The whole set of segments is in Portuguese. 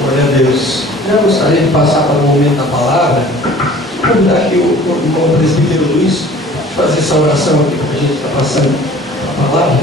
Glória a Deus. Eu gostaria de passar para o momento da palavra. Convidar aqui o irmão presbítero Luiz para fazer essa oração aqui para a gente estar passando a palavra.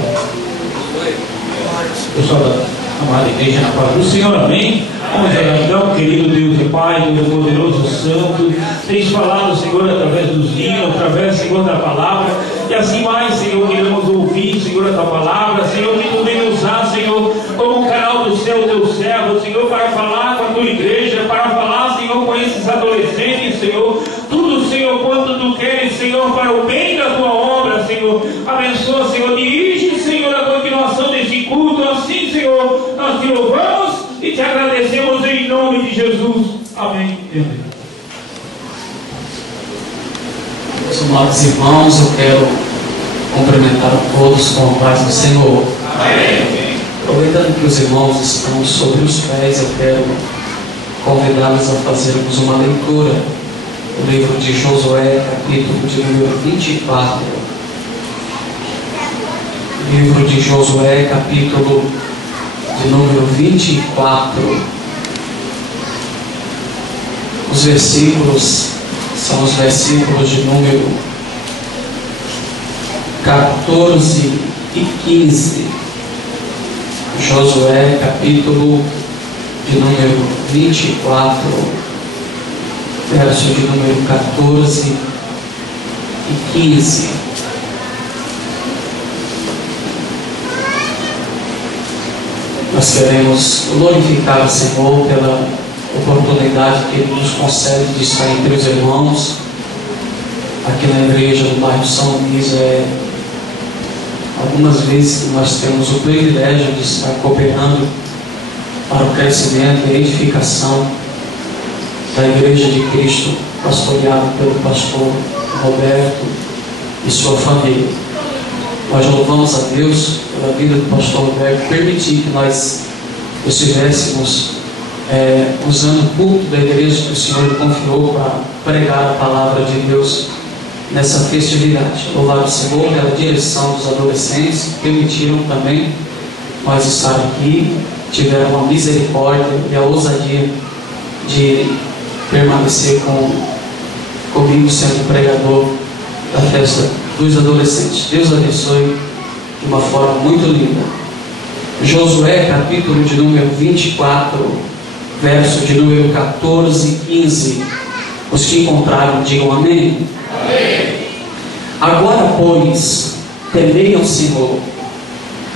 Pessoal da amada igreja, na paz do Senhor, amém? Vamos orar então, querido Deus e Pai, Deus poderoso, santo. Tens falado, Senhor, através dos hinos, através, Senhor, da palavra. E assim mais, Senhor, queremos ouvir, Senhor, a tua palavra. Senhor, que tu venha usar, Senhor, como um canal do céu, teu servo, Senhor, para falar com a tua igreja, para falar, Senhor, com esses adolescentes, Senhor. Tudo, Senhor, quanto tu queres, Senhor, para o bem da tua obra, Senhor. Abençoa, Senhor, dirige, Senhor, a continuação deste culto. Assim, Senhor, nós te louvamos e te agradecemos em nome de Jesus. Amém. Meus amados irmãos, eu quero cumprimentar a todos com a paz do Senhor. Amém. Aproveitando que os irmãos estão sobre os pés, eu quero convidá-los a fazermos uma leitura do livro de Josué, capítulo de número 24. Livro de Josué, capítulo de número 24. Os versículos são os versículos de número 14 e 15. Josué, capítulo de número 24, verso de número 14 e 15. Nós queremos glorificar o Senhor pela oportunidade que Ele nos concede de estar entre os irmãos aqui na igreja do bairro São Luís. Algumas vezes que nós temos o privilégio de estar cooperando para o crescimento e edificação da Igreja de Cristo, pastoreado pelo pastor Roberto e sua família. Nós louvamos a Deus pela vida do pastor Roberto, permitir que nós estivéssemos usando o culto da igreja que o Senhor lhe confiou para pregar a palavra de Deus nessa festividade. Louvar o Senhor pela direção dos adolescentes que permitiram também nós estar aqui, tiveram a misericórdia e a ousadia de permanecer comigo sendo pregador da festa dos adolescentes. Deus abençoe de uma forma muito linda. Josué, capítulo de número 24, verso de número 14 e 15. Os que encontraram, digam amém. Amém. Agora, pois, temei ao Senhor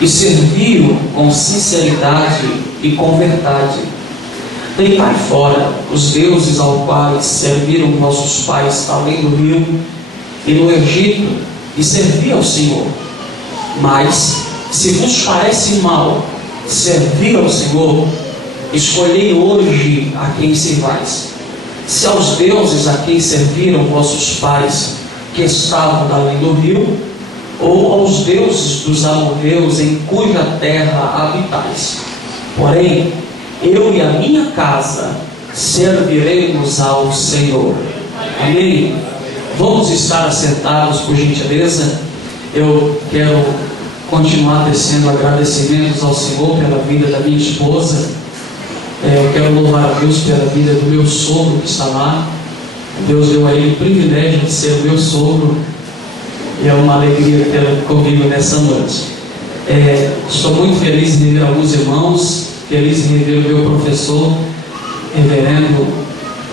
e servi-o com sinceridade e com verdade. Deitai fora os deuses aos quais serviram vossos pais além do rio e no Egito, e servi ao Senhor. Mas, se vos parece mal servir ao Senhor, escolhei hoje a quem servais. Se aos deuses a quem serviram vossos pais, que estavam além do rio, ou aos deuses dos amorreus em cuja terra habitais. Porém, eu e a minha casa serviremos ao Senhor. Amém? Vamos estar assentados, por gentileza. Eu quero continuar tecendo agradecimentos ao Senhor pela vida da minha esposa. Eu quero louvar a Deus pela vida do meu sogro que está lá. Deus deu a ele o privilégio de ser meu sogro. E é uma alegria tê-lo comigo nessa noite. Estou muito feliz de rever alguns irmãos, feliz de rever o meu professor, reverendo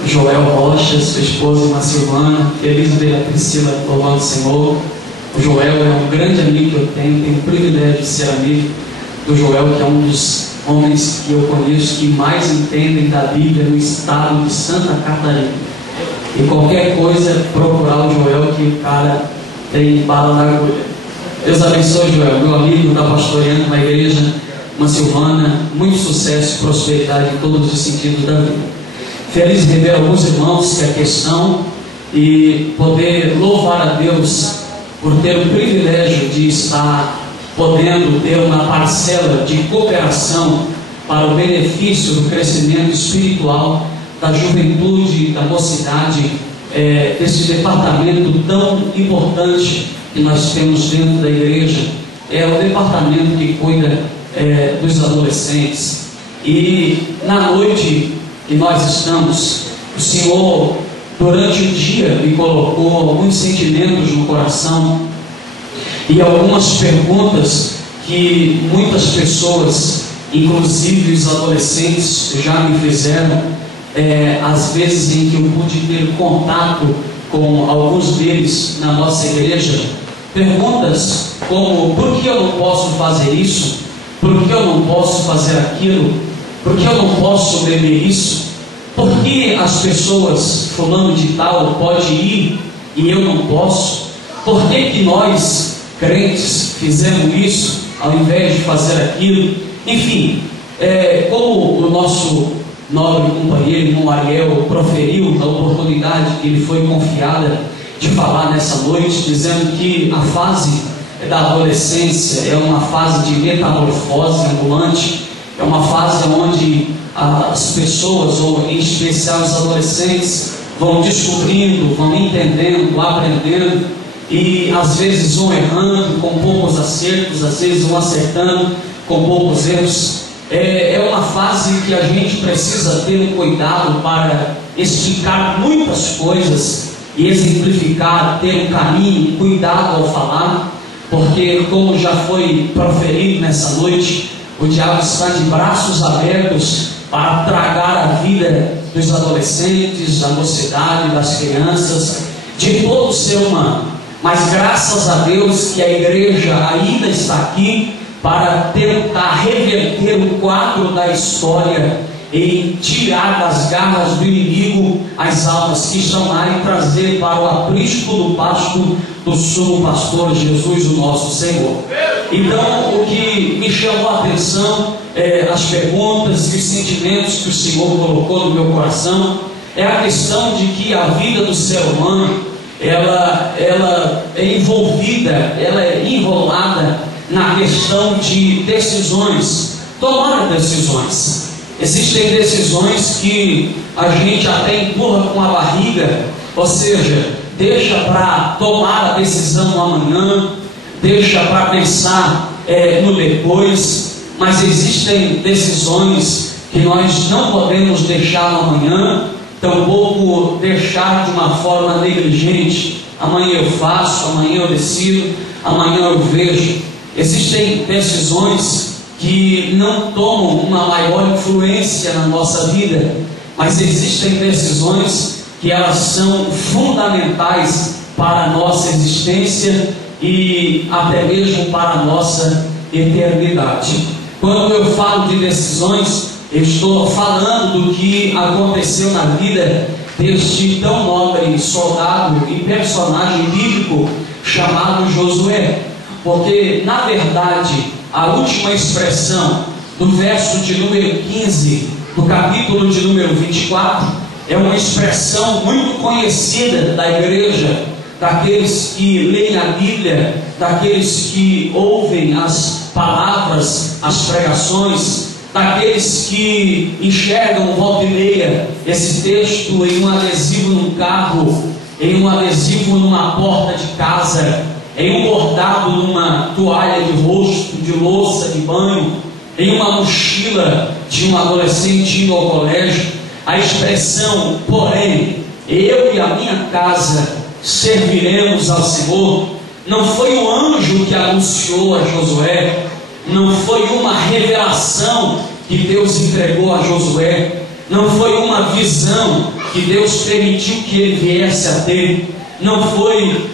Joel Rocha, sua esposa, irmã Silvana, feliz de ver a Priscila louvando o Senhor. O Joel é um grande amigo que eu tenho o privilégio de ser amigo do Joel, que é um dos homens que eu conheço que mais entendem da Bíblia no estado de Santa Catarina. E qualquer coisa, procurar o Joel, que o cara tem bala na agulha. Deus abençoe, Joel, meu amigo, está pastoreando uma igreja, uma Silvana, muito sucesso e prosperidade em todos os sentidos da vida. Feliz de rever alguns irmãos que aqui estão e poder louvar a Deus por ter o privilégio de estar podendo ter uma parcela de cooperação para o benefício do crescimento espiritual da juventude, da mocidade, desse departamento tão importante que nós temos dentro da igreja. É o departamento que cuida dos adolescentes. E na noite que nós estamos, o Senhor, durante o dia, me colocou alguns sentimentos no coração e algumas perguntas que muitas pessoas, inclusive os adolescentes, já me fizeram, às vezes em que eu pude ter contato com alguns deles na nossa igreja. Perguntas como: por que eu não posso fazer isso? Por que eu não posso fazer aquilo? Por que eu não posso beber isso? Por que as pessoas, fulano de tal, pode ir e eu não posso? Por que nós, crentes, fizemos isso ao invés de fazer aquilo? Enfim, como o nosso nobre companheiro, irmão Ariel, proferiu na oportunidade que lhe foi confiada de falar nessa noite, dizendo que a fase da adolescência é uma fase de metamorfose ambulante, é uma fase onde as pessoas, ou em especial os adolescentes, vão descobrindo, vão entendendo, aprendendo, e às vezes vão errando com poucos acertos, às vezes vão acertando com poucos erros. É uma fase que a gente precisa ter um cuidado para explicar muitas coisas e exemplificar, ter um caminho, cuidado ao falar, porque, como já foi proferido nessa noite, o diabo está de braços abertos para tragar a vida dos adolescentes, da mocidade, das crianças, de todo ser humano. Mas graças a Deus que a igreja ainda está aqui para tentar reverter o quadro da história e tirar das garras do inimigo as almas que estão lá e trazer para o aprisco do pasto do sumo pastor Jesus, o nosso Senhor. Então, o que me chamou a atenção, as perguntas e os sentimentos que o Senhor colocou no meu coração, é a questão de que a vida do ser humano, ela é envolvida, ela é enrolada na questão de decisões, tomar decisões. Existem decisões que a gente até empurra com a barriga, ou seja, deixa para tomar a decisão amanhã, deixa para pensar no depois, mas existem decisões que nós não podemos deixar no amanhã, tampouco deixar de uma forma negligente. Amanhã eu faço, amanhã eu decido, amanhã eu vejo. Existem decisões que não tomam uma maior influência na nossa vida, mas existem decisões que elas são fundamentais para a nossa existência e até mesmo para a nossa eternidade. Quando eu falo de decisões, eu estou falando do que aconteceu na vida deste tão nobre soldado e personagem bíblico chamado Josué. Porque, na verdade, a última expressão do verso de número 15, do capítulo de número 24, é uma expressão muito conhecida da igreja, daqueles que leem a Bíblia, daqueles que ouvem as palavras, as pregações, daqueles que enxergam volta e meia esse texto em um adesivo num carro, em um adesivo numa porta de casa, em um bordado numa toalha de rosto, de louça de banho, em uma mochila de um adolescente indo ao colégio. A expressão, porém, eu e a minha casa serviremos ao Senhor, não foi um anjo que anunciou a Josué, não foi uma revelação que Deus entregou a Josué, não foi uma visão que Deus permitiu que ele viesse a ter, não foi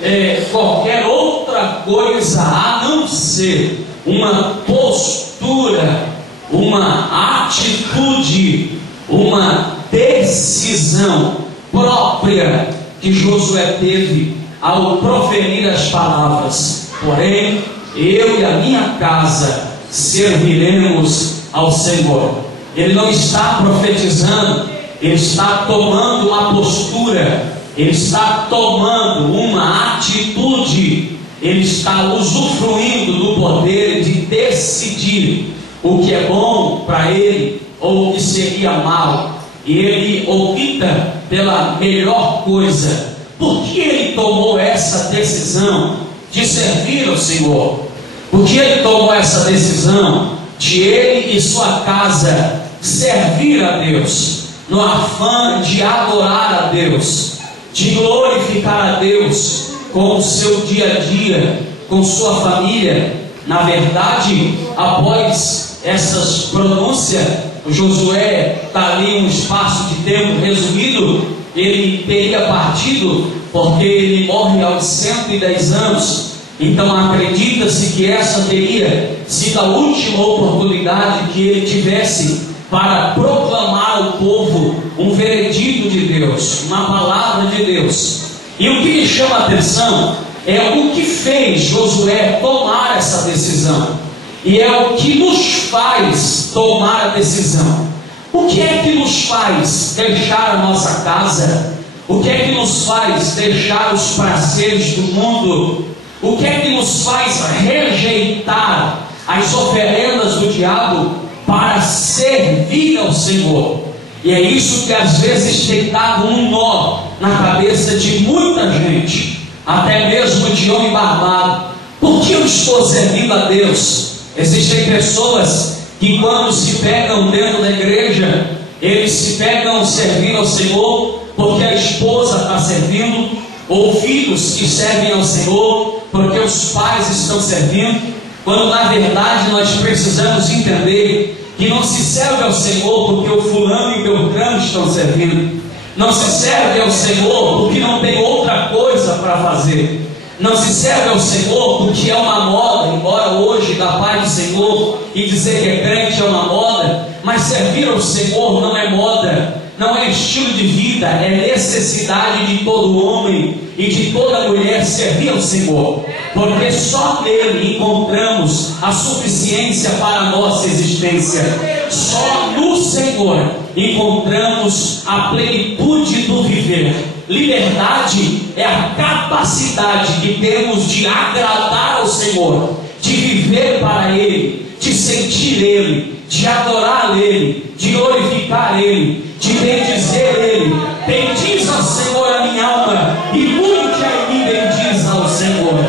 qualquer outra coisa a não ser uma postura, uma atitude, uma decisão própria que Josué teve ao proferir as palavras: porém, eu e a minha casa serviremos ao Senhor. Ele não está profetizando, ele está tomando uma postura, ele está tomando uma atitude, ele está usufruindo do poder de decidir o que é bom para ele ou o que seria mal, e ele opta pela melhor coisa. Por que ele tomou essa decisão de servir ao Senhor? Por que ele tomou essa decisão de ele e sua casa servir a Deus, no afã de adorar a Deus, de glorificar a Deus com o seu dia a dia, com sua família. Na verdade, após essas pronúncias, Josué está ali um espaço de tempo resumido, ele teria partido, porque ele morre aos 110 anos. Então acredita-se que essa teria sido a última oportunidade que ele tivesse para proclamar ao povo um veredito de Deus, uma palavra de Deus. E o que me chama a atenção é o que fez Josué tomar essa decisão, e é o que nos faz tomar a decisão. O que é que nos faz deixar a nossa casa? O que é que nos faz deixar os prazeres do mundo? O que é que nos faz rejeitar as oferendas do diabo para servir ao Senhor? E é isso que às vezes tem dado um nó na cabeça de muita gente, até mesmo de homem barbado. Por que eu estou servindo a Deus? Existem pessoas que, quando se pegam dentro da igreja, eles se pegam servindo ao Senhor porque a esposa está servindo, ou filhos que servem ao Senhor porque os pais estão servindo, quando na verdade nós precisamos entender que não se serve ao Senhor porque o fulano e o beltrano estão servindo, não se serve ao Senhor porque não tem outra coisa para fazer, não se serve ao Senhor porque é uma moda, embora hoje da paz do Senhor e dizer que é crente é uma moda, mas servir ao Senhor não é moda, não é estilo de vida, é necessidade de todo homem e de toda mulher servir ao Senhor, porque só nele encontramos a suficiência para a nossa existência. Só no Senhor encontramos a plenitude do viver. Liberdade é a capacidade que temos de agradar ao Senhor, de viver para Ele, de sentir Ele, de adorar Ele, de glorificar Ele, de bendizer Ele. Bendiz ao Senhor a minha alma, e muito a mim bendiz ao Senhor.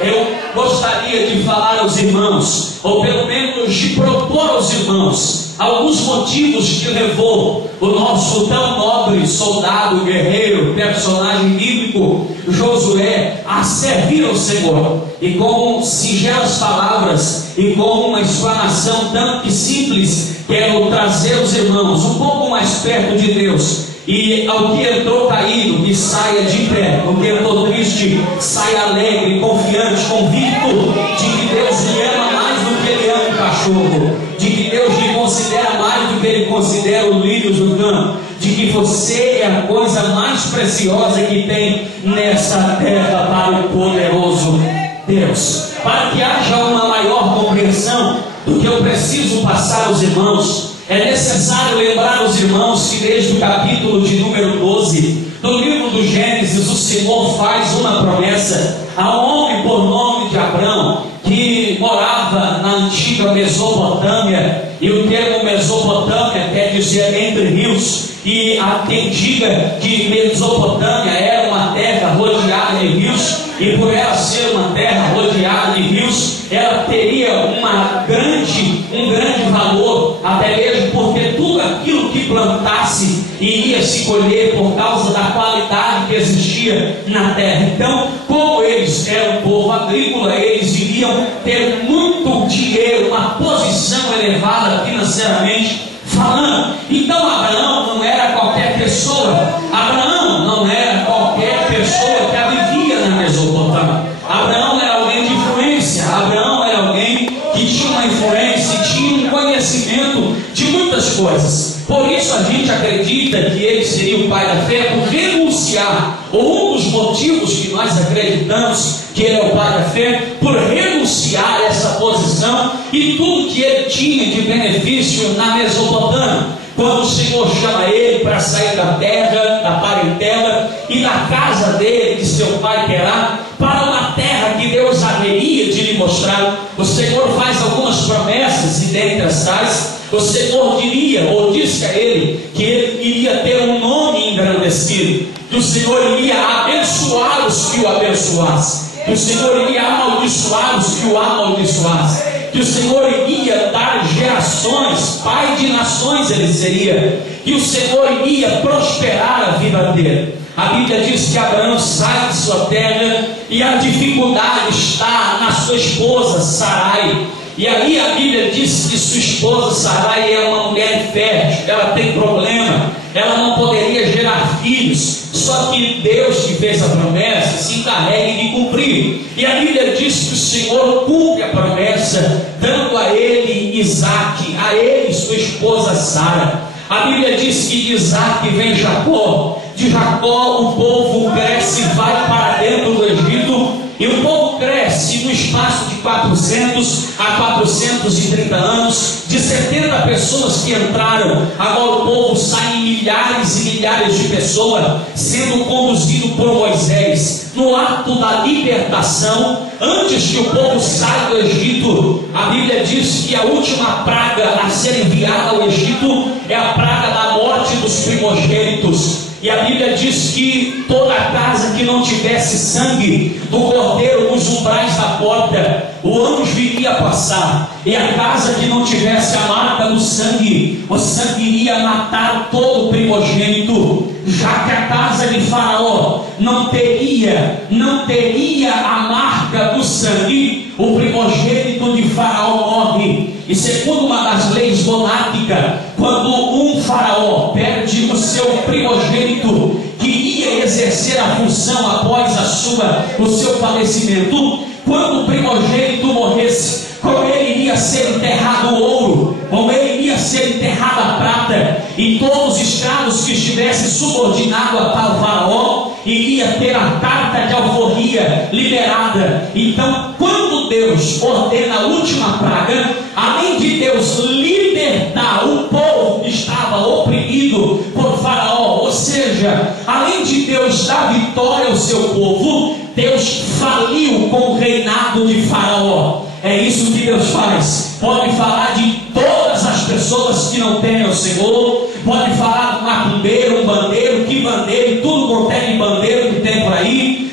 Eu gostaria de falar aos irmãos, ou pelo menos de propor aos irmãos, alguns motivos que levou o nosso tão nobre soldado, guerreiro, personagem bíblico, Josué, a servir ao Senhor. E com singelas palavras e com uma explanação tão que simples, quero trazer os irmãos um pouco mais perto de Deus. E ao que entrou caído, que saia de pé. O que entrou triste, saia alegre, confiante, convicto de que Deus lhe ama mais do que ele ama o cachorro, de que Deus lhe considera mais do que ele considera os lírios do campo, de que você é a coisa mais preciosa que tem nessa terra para o poderoso Deus. Para que haja uma maior compreensão do que eu preciso passar aos irmãos, é necessário lembrar os irmãos que desde o capítulo de número 12 do livro do Gênesis, o Senhor faz uma promessa a um homem por nome de Abrão, que morava na antiga Mesopotâmia, e o termo Mesopotâmia quer dizer entre rios, e há quem diga que Mesopotâmia era uma terra rodeada de rios, e por ela ser uma terra rodeada de rios, ela teria um grande valor, até mesmo porque tudo aquilo que plantasse iria se colher por causa da qualidade que existia na terra. Então, como eles eram um povo agrícola, eles iriam ter muito dinheiro, uma posição elevada financeiramente falando. Então Abraão não era qualquer pessoa, Abraão não era qualquer pessoa que vivia na Mesopotâmia. Abraão era alguém de influência, Abraão era alguém que tinha uma influência, tinha um conhecimento de muitas coisas. Por isso a gente acredita que ele seria o pai da fé, por renunciar, ou um dos motivos que nós acreditamos que ele é o pai da fé, por renunciar a essa posição e tudo que ele tinha de benefício na Mesopotâmia. Quando o Senhor chama ele para sair da terra, da parentela e da casa dele, que seu pai terá, para uma terra que Deus haveria de lhe mostrar, o Senhor faz algumas promessas, e dentre as tais, o Senhor diria, ou disse a ele, que ele iria ter um nome engrandecido, que o Senhor iria abençoar os que o abençoassem, que o Senhor iria amaldiçoar os que o amaldiçoassem. que o Senhor iria dar gerações, pai de nações ele seria, que o Senhor iria prosperar a vida dele. A Bíblia diz que Abraão sai de sua terra e a dificuldade está na sua esposa Sarai. E aí a Bíblia diz que sua esposa Sarai é uma mulher infértil, ela tem problema, ela não poderia gerar filhos. Só que Deus que fez a promessa se encarrega de cumprir. E a Bíblia diz que o Senhor cumpre a promessa, dando a ele Isaque, a ele sua esposa Sara. A Bíblia diz que de Isaque vem Jacó. De Jacó o povo cresce e vai para dentro do Egito. E o povo cresce no espaço de 400 a 430 anos. De 70 pessoas que entraram, agora o povo sai em milhares e milhares de pessoas, sendo conduzido por Moisés. No ato da libertação, antes que o povo saia do Egito, a Bíblia diz que a última praga a ser enviada ao Egito é a praga da morte dos primogênitos. E a Bíblia diz que toda casa que não tivesse sangue do cordeiro nos umbrais da porta, o anjo iria passar. E a casa que não tivesse a marca do sangue, o sangue iria matar todo o primogênito. Já que a casa de Faraó não teria a marca do sangue, o primogênito de Faraó morre. E segundo uma das leis monárquicas, quando um faraó perde o seu primogênito, que ia exercer a função após o seu falecimento, quando o primogênito morresse, com ele iria ser enterrado o ouro, com ele iria ser enterrada a prata, e todos os escravos que estivessem subordinados a tal faraó, iria ter a carta de alforria liberada. Então, quando Deus ordena a última praga, além de Deus libertar o povo que estava oprimido por faraó, ou seja, além de Deus dar vitória ao seu povo, Deus faliu com o reinado de Faraó. É isso que Deus faz. Pode falar de todas as pessoas que não temem o Senhor, pode falar do macumbeiro, um bandeiro, que bandeiro, e tudo quanto é de bandeiro que tem por aí,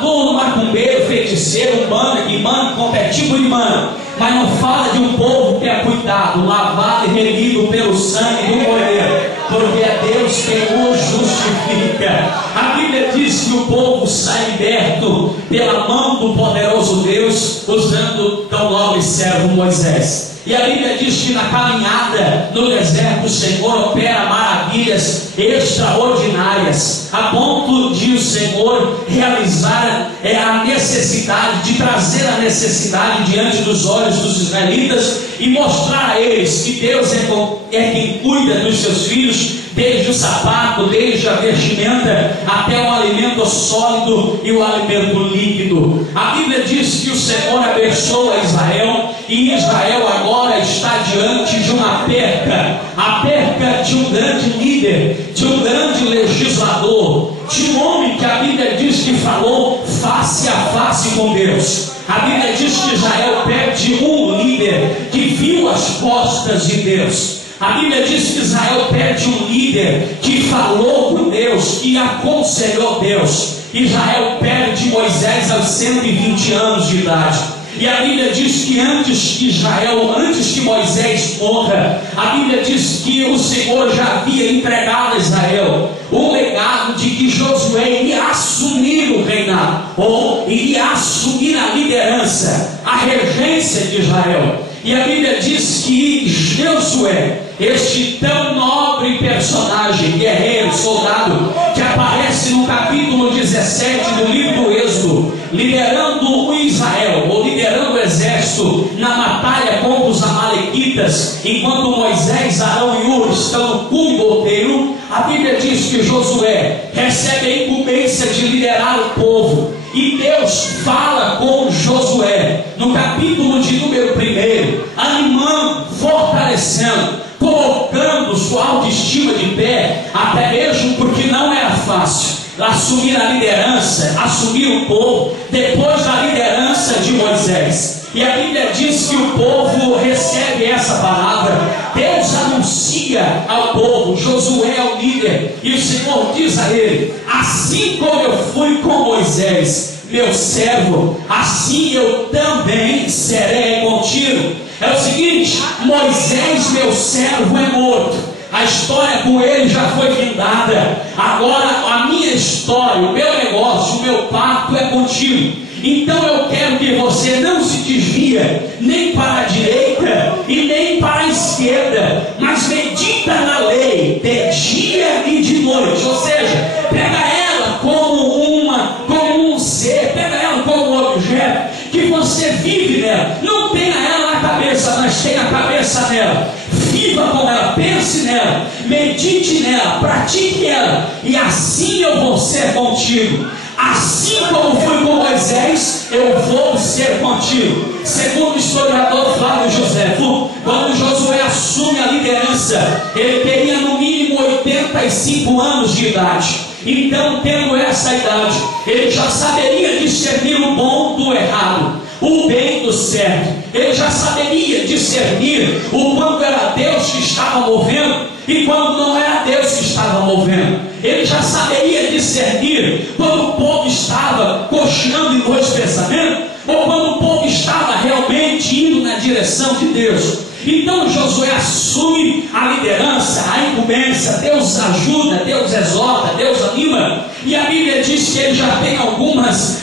todo macumbeiro, feiticeiro, banda, que manda, qualquer tipo de mano, mas não fala de um povo que é cuidado, lavado e remido pelo sangue do Cordeiro, porque é Deus quem o justifica. A Bíblia diz que o povo sai liberto pela mão do poderoso Deus, usando tão nobre servo Moisés. E a Bíblia diz que na caminhada no deserto o Senhor opera maravilhas extraordinárias, a ponto de o Senhor realizar a necessidade, de trazer a necessidade diante dos olhos dos israelitas e mostrar a eles que Deus é quem cuida dos seus filhos, desde o sapato, desde a vestimenta, até o alimento sólido e o alimento líquido. A Bíblia diz que o Senhor abençoa Israel, e Israel agora está diante de uma perca, a perca de um grande líder, de um grande legislador, de um homem que a Bíblia diz que falou face a face com Deus. A Bíblia diz que Israel perde um líder que viu as costas de Deus. A Bíblia diz que Israel perde um líder que falou com Deus, que aconselhou Deus. Israel perde Moisés aos 120 anos de idade. E a Bíblia diz que antes que Moisés morra, a Bíblia diz que o Senhor já havia entregado a Israel o legado de que Josué iria assumir o reinado, ou iria assumir a liderança, a regência de Israel. E a Bíblia diz que Josué, este tão nobre personagem, guerreiro, soldado, que aparece no capítulo 17 do livro do Êxodo, liderando o Israel, ou liderando o exército na batalha contra os amalequitas, enquanto Moisés, Arão e Hur estão no cume do outeiro, a Bíblia diz que Josué recebe a incumbência de liderar o povo. E Deus fala com Josué no capítulo de número 1, animando, fortalecendo, colocando sua autoestima de pé, até mesmo porque não era fácil assumir a liderança, assumir o povo, depois da liderança de Moisés. E a Bíblia diz que o povo recebe essa palavra, Deus anuncia ao povo, Josué é o líder, e o Senhor diz a ele: assim como eu fui com Moisés, meu servo, assim eu também serei contigo. É o seguinte: Moisés, meu servo, é morto, a história com ele já foi findada. Agora a minha história, o meu negócio, o meu pacto é contigo. Então eu quero que você não se desvia nem para a direita e nem para a esquerda, mas medita na lei de dia e de noite. Ou seja, pega ela como um ser, pega ela como um objeto, que você vive nela. Não tenha ela na cabeça, mas tenha a cabeça nela. Viva com ela, pense nela, medite nela, pratique ela, e assim eu vou ser contigo. Assim como fui com Moisés, eu vou ser contigo. Segundo o historiador Flávio Josefo, quando Josué assume a liderança, ele teria no mínimo 85 anos de idade. Então, tendo essa idade, ele já saberia discernir o bom do errado, o bem do certo. Ele já saberia discernir o quando era Deus que estava movendo e quando não era Deus que estava movendo. Ele já saberia discernir quando o povo estava cocheando em dois pensamentos ou quando o povo estava realmente indo na direção de Deus. Então Josué assume a liderança, a incumbência. Deus ajuda, Deus exorta, Deus anima. E a Bíblia diz que ele já tem algumas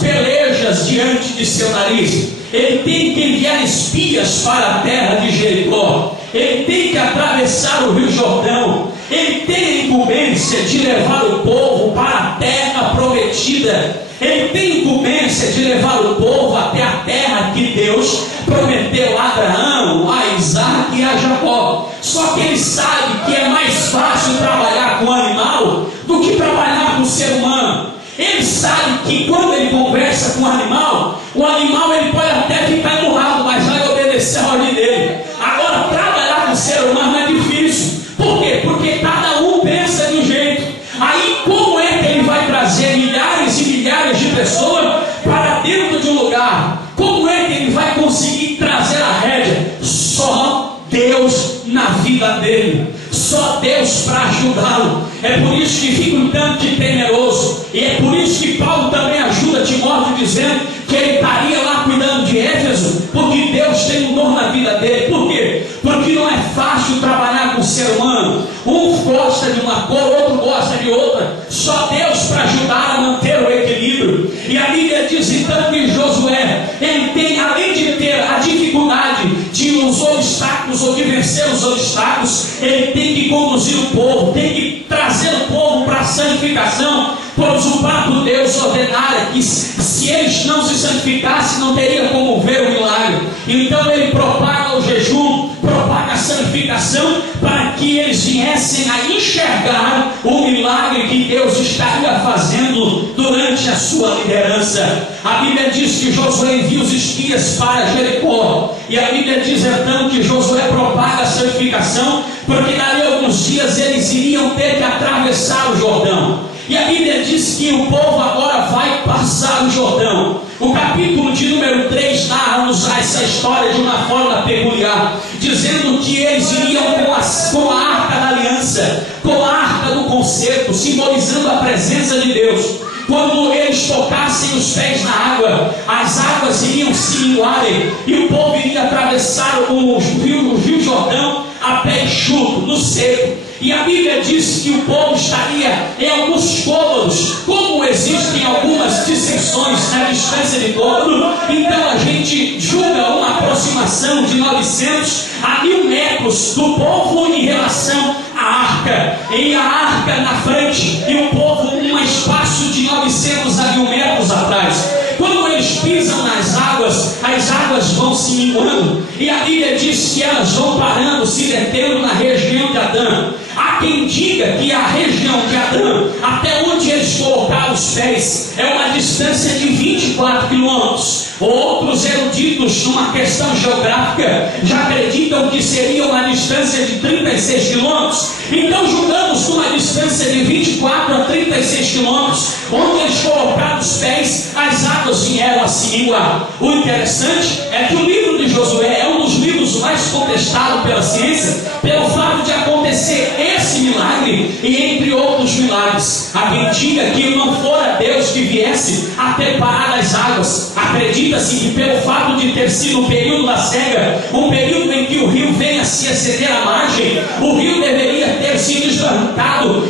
pelejas diante de seu nariz. Ele tem que enviar espias para a terra de Jericó. Ele tem que atravessar o Rio Jordão. Ele tem a incumbência de levar o povo para a terra prometida. Ele tem incumbência de levar o povo até a terra que Deus prometeu a Abraão, a Isaac e a Jacó. Só que ele sabe que é mais fácil trabalhar com o animal do que trabalhar com o ser humano. Ele sabe que quando ele conversa com o animal ele pode até ficar emburrado, mas vai obedecer a ordem dele. Agora, trabalhar com o ser humano é difícil. Por quê? Porque cada um pensa de um jeito. Aí, como é que ele vai trazer milhares e milhares de pessoas para dentro de um lugar? Como é que ele vai conseguir trazer a rédea? Só Deus na vida dele. Só Deus para ajudá-lo. É por isso que fica um tanto de temeroso. E é por isso que Paulo também ajuda Timóteo, dizendo que ele estaria lá cuidando de Éfeso, porque Deus tem um dom na vida dele. Por quê? Porque não é fácil trabalhar com o ser humano. Um gosta de uma cor, outro gosta de outra. Só Deus para ajudar a manter o equilíbrio. E a Bíblia diz então que Josué, ele tem, além de ter a dificuldade de os obstáculos ou de vencer os obstáculos, ele tem que conduzir o povo, tem que trazer o povo para a santificação, pois o próprio Deus ordenara que se eles não se santificassem, não teria como ver o milagre. Então ele propaga o jejum, propaga a santificação, para que eles viessem a enxergar o milagre que Deus estaria fazendo durante a sua liderança. A Bíblia diz que Josué envia os espias para Jericó, e a Bíblia diz então que Josué propaga a santificação, porque dali a alguns dias eles iriam ter que atravessar o Jordão. E a Bíblia diz que o povo agora vai passar o Jordão. O capítulo de número 3 narra-nos essa história de uma forma peculiar, dizendo que eles iriam com a arca da aliança, com a arca do concerto, simbolizando a presença de Deus. Quando eles tocassem os pés na água, as águas iriam se minguarem e o povo iria atravessar o rio Jordão a pé enxuto, no seco. E a Bíblia diz que o povo estaria em alguns cômodos. Como existem algumas dissensões na distância de cômodo, então a gente julga uma aproximação de 900 a 1000 metros do povo em relação à arca. E a arca na frente e o povo um espaço de 900 a 1000 metros atrás. Quando eles pisam nas águas, as águas vão se minguando, e a Bíblia diz que elas vão parando, se detendo na região de Adã. Há quem diga que a região de Adã, até onde eles colocaram os pés, é uma distância de 24 quilômetros. Outros eruditos, numa questão geográfica, já acreditam que seria uma distância de 36 quilômetros. Então julgamos uma distância de 24 a 36 quilômetros, onde eles colocaram os pés, as águas vieram a se minguar. O interessante é que o livro de Josué é um dos livros mais contestados pela ciência, pelo fato de acontecer esse milagre, e entre outros dos milagres. Há quem diga que não fora Deus que viesse até parar as águas. Acredita-se que pelo fato de ter sido o período da cega, um período em que o rio venha se exceder à margem, o rio deveria ter se desbarrancado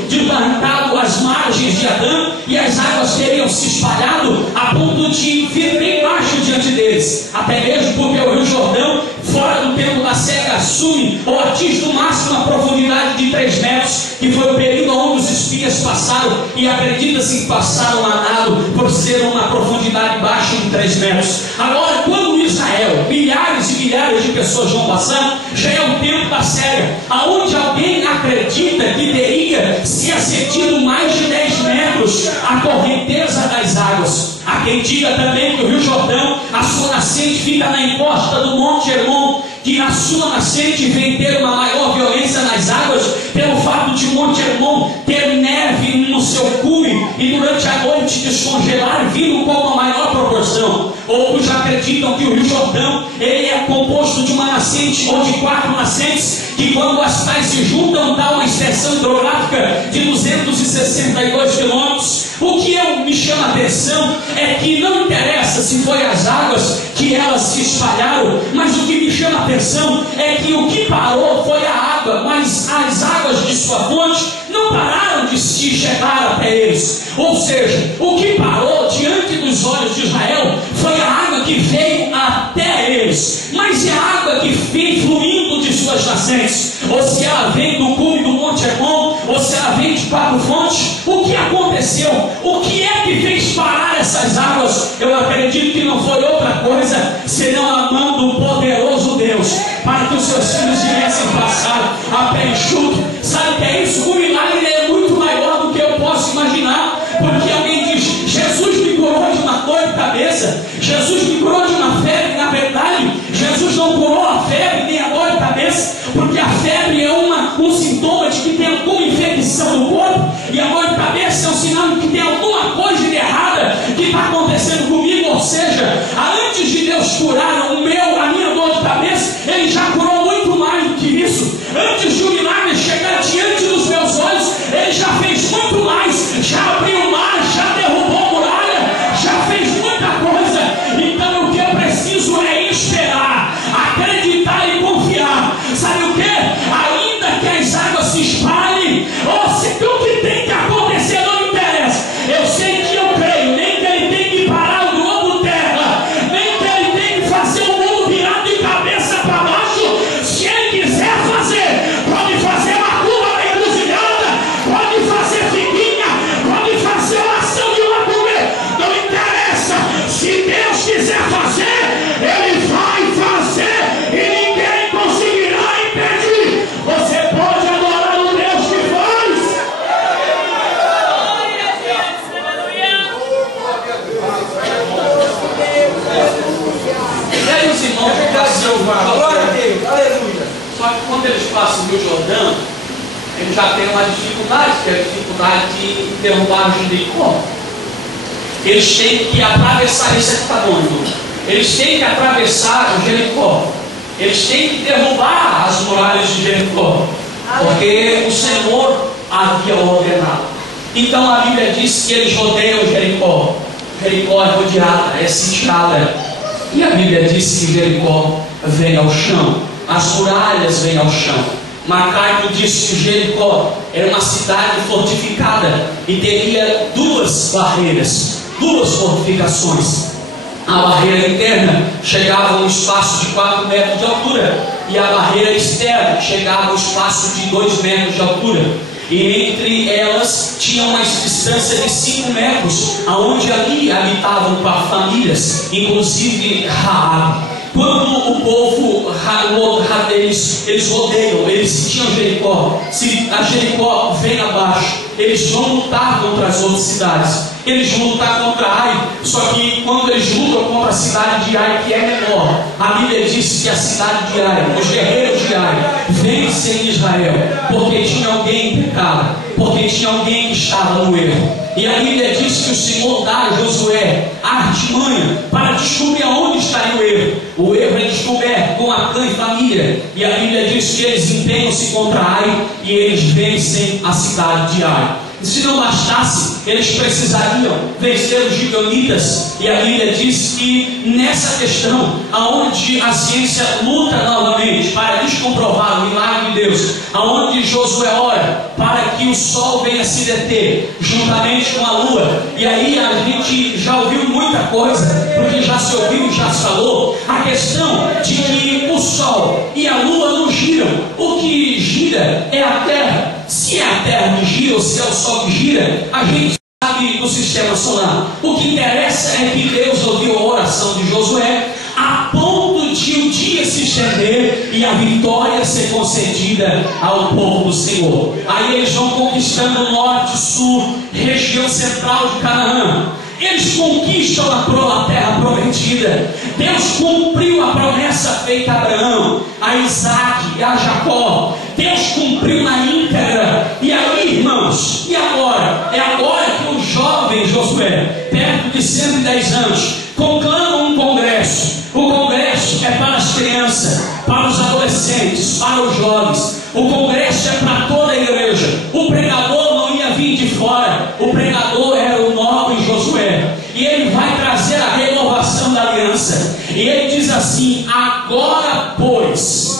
as margens de Adão, e as águas teriam se espalhado a ponto de vir bem baixo diante deles, até mesmo porque o Rio Jordão, fora do tempo da cega, assume ou atinge no máximo a profundidade de 3 metros, que foi o período onde os espias passaram, e acredita-se que passaram a nado por ser uma profundidade baixa de 3 metros. Agora, quando Israel, milhares e milhares de pessoas vão passando, já é o tempo da cega, aonde alguém acredita que teria se excedido mais de 10 metros a correnteza das águas. Há quem diga também que o Rio Jordão, a sua nascente fica na encosta do Monte Hermon, que na sua nascente vem ter uma maior violência nas águas, pelo fato de o Monte Hermon ter neve no seu cume, e durante a noite descongelar, vindo com uma maior proporção. Outros acreditam que o Rio Jordão, ele é composto de uma nascente ou de 4 nascentes, que quando as tais se juntam, dá uma extensão hidrográfica de 262 quilômetros. O que me chama a atenção é que não interessa se foi as águas que elas se espalharam, mas o que me chama a atenção é que o que parou foi a água, mas as águas de sua fonte não pararam de se chegar até eles. Ou seja, o que parou diante dos olhos de Israel foi a água que veio até eles, mas é a água que vem fluindo de suas nascentes, ou se ela vem do cume do Monte Hermon, ou se ela vem de 4 fontes. O que aconteceu? O que é que fez parar essas águas? Eu acredito que não foi outra coisa senão a mão do poderoso Deus, para que os seus filhos viessem passar a pé enxuto. Sabe o que é isso? O milagre é muito maior do que eu posso imaginar, porque alguém diz: Jesus me curou de uma dor de cabeça, Jesus me curou de uma febre. Na verdade, Jesus não curou a febre nem a dor de cabeça, porque a febre é um sintoma de que tem alguma infecção no corpo, e a dor de cabeça é um sinal de que tem alguma coisa de errada que está acontecendo comigo. Ou seja, antes de Deus curar a minha dor de cabeça, Ele já curou muito mais do que isso. Antes de o milagre chegar diante dos meus olhos, Ele já fez muito mais, já abriu o mar, já derrubou a muralha, já fez muita coisa. Então o que eu preciso é esperar, acreditar e confiar. Sabe o que? Ainda que as águas se espalhem, o que tem que acontecer não me interessa. Eu sei que eu creio, nem que Ele tem que parar o globo terra, nem que Ele tem que fazer o mundo virar de cabeça para baixo. Se Ele quiser fazer, pode fazer uma curva na encruzilhada, pode fazer figuinha, pode fazer oração de uma curva, não interessa. Se Deus quiser fazer, Ele vai fazer, e ninguém conseguirá impedir. Você pode adorar o Deus que faz. E aí os irmãos glória a Deus, aleluia. Só que quando eles passam o Rio Jordão, eles já têm uma dificuldade, que é a dificuldade de derrubar o Jericó. Eles têm que atravessar esse heptagônico, eles têm que atravessar o Jericó, eles têm que derrubar as muralhas de Jericó, porque o Senhor havia ordenado. Então a Bíblia diz que eles rodeiam Jericó. Jericó é rodeada, é sitiada, e a Bíblia diz que Jericó vem ao chão, as muralhas vêm ao chão. Macaico disse que Jericó era uma cidade fortificada e teria 2 barreiras, 2 fortificações. A barreira interna chegava a um espaço de 4 metros de altura, e a barreira externa chegava a um espaço de 2 metros de altura. E entre elas tinha uma distância de 5 metros, aonde ali habitavam famílias, inclusive Raabe. Quando o povo eles rodeiam, eles tinham Jericó. Se a Jericó vem abaixo, eles vão lutar contra as outras cidades. Eles vão lutar contra Ai. Só que quando eles lutam contra a cidade de Ai, que é menor, a Bíblia diz que a cidade de Ai, os guerreiros de Ai, vencem Israel, porque tinha alguém em pecado, porque tinha alguém que estava no erro. E a Bíblia diz que o Senhor dá a Josué a artimanha para descobrir aonde estaria o erro. O erro é descoberto com Acã e família. E a Bíblia diz que eles empenham-se contra Ai e eles vencem a cidade de Ai. Se não bastasse, eles precisariam vencer os gibeonitas. E a Bíblia diz que nessa questão, aonde a ciência luta novamente para descomprovar o milagre de Deus, aonde Josué ora para que o sol venha se deter juntamente com a lua, e aí a gente já ouviu muita coisa, porque já se ouviu e já se falou, a questão de que o sol e a lua não giram, o que gira é a terra. Se é a terra que gira ou se é o sol que gira, a gente sabe do sistema solar. O que interessa é que Deus ouviu a oração de Josué a ponto de o dia se estender e a vitória ser concedida ao povo do Senhor. Aí eles vão conquistando o norte, sul, região central de Canaã. Eles conquistam a terra prometida. Deus cumpriu a promessa feita a Abraão, a Isaac e a Jacó. Deus cumpriu na íntegra. E aí, irmãos, e agora? É agora que o jovem Josué, perto de 110 anos, conclama um congresso. O congresso é para as crianças, para os adolescentes, para os jovens. O congresso é para toda a igreja. O pregador não ia vir de fora. O pregador era o nobre Josué. E ele vai trazer a renovação da aliança. E ele diz assim: agora pois.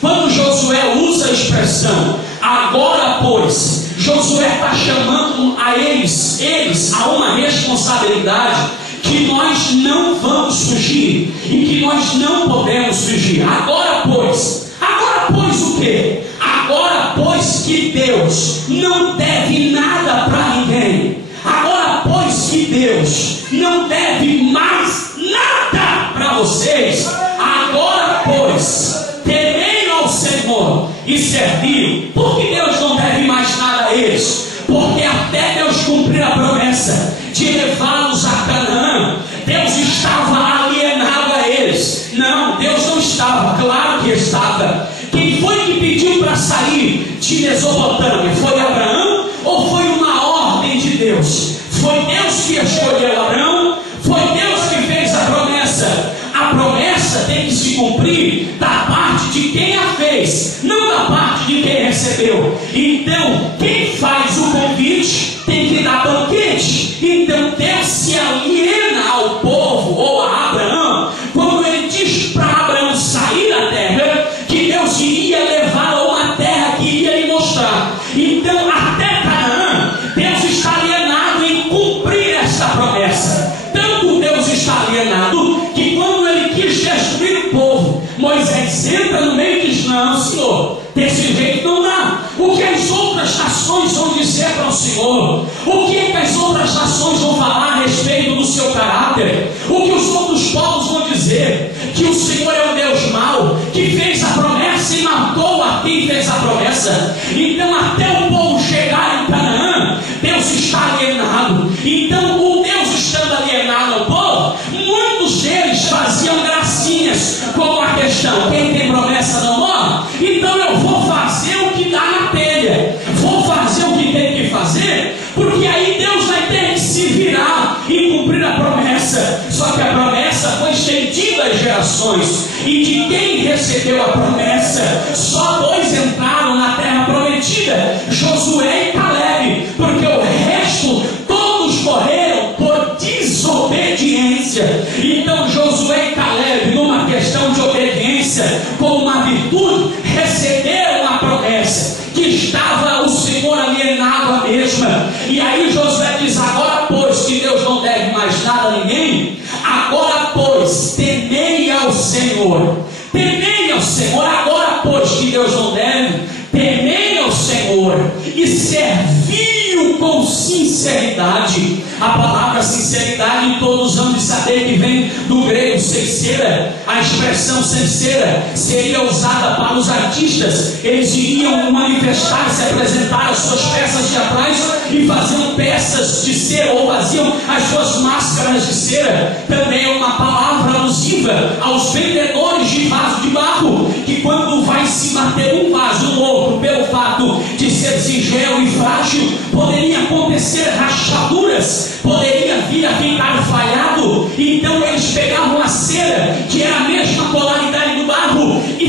Quando Josué usa a expressão agora pois, Josué está chamando a eles a uma responsabilidade que nós não vamos fugir e que nós não podemos fugir. Agora pois o quê? Agora pois que Deus não deve nada para ninguém. Agora pois que Deus não deve mais nada para vocês. Agora pois, temei ao Senhor e serviu. Porque Deus não deve mais nada a eles? Porque até Deus cumprir a promessa de levá-los a Canaã, Deus estava alienado a eles. Não, Deus não estava, claro que estava. Quem foi que pediu para sair de Mesopotâmia? Foi Abraão ou foi uma ordem de Deus? Foi Deus que escolheu Abraão? Foi Deus que fez a promessa? A promessa tem que se cumprir da parte de quem a fez, não da parte de quem recebeu. Então, quem faz o convite tem que dar banquete. Então, Deus se aliena ao povo ou a Abraão quando ele diz para Abraão sair da terra, que Deus iria levar a uma terra que iria lhe mostrar. Então, até Canaã, Deus está alienado em cumprir esta promessa. Tanto Deus está alienado que quando ele quis destruir o povo, Moisés entra no meio e diz: não, Senhor, desse jeito não dá. O que as outras nações vão dizer para o Senhor? O que é que as outras nações vão falar a respeito do seu caráter? O que os outros povos vão dizer? Que o Senhor é um Deus mau, que fez a promessa e matou a quem fez a promessa. Então, até o povo chegar em Canaã, Deus está alienado. Então, o Deus estando alienado ao povo, muitos deles faziam gracinhas com a questão: quem tem promessa não morre. Então eu vou fazer o que dá na telha, vou fazer o que tem que fazer, porque aí Deus vai ter que se virar e cumprir a promessa. Só que a promessa foi estendida às gerações, e de quem recebeu a promessa, só dois entraram na terra prometida: Josué e Caleb, porque o resto todos morreram por desobediência. Então Josué e Caleb, numa questão de obediência, com uma virtude, receberam a promessa, que estava o Senhor alienado à mesma. E aí Josué diz: agora pois que Deus não deve mais nada a ninguém, agora pois temei ao Senhor. Temei ao Senhor. Agora pois que Deus não deve, temei ao Senhor e serviu com sinceridade. A palavra sinceridade todos vão de saber que vem do grego sincera. A expressão sincera seria usada para os artistas. Eles iriam manifestar, se apresentar as suas peças teatrais e faziam peças de cera, ou faziam as suas máscaras de cera. Também é uma palavra alusiva aos vendedores de vaso de barro, que quando vai se bater um vaso no outro, pelo fato de ser singelo e frágil, poderia acontecer rachaduras, poderia vir a ficar falhado. Então eles pegavam a cera, que era a mesma polaridade do barro, e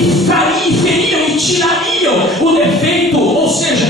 feriam e tirariam o defeito, ou seja,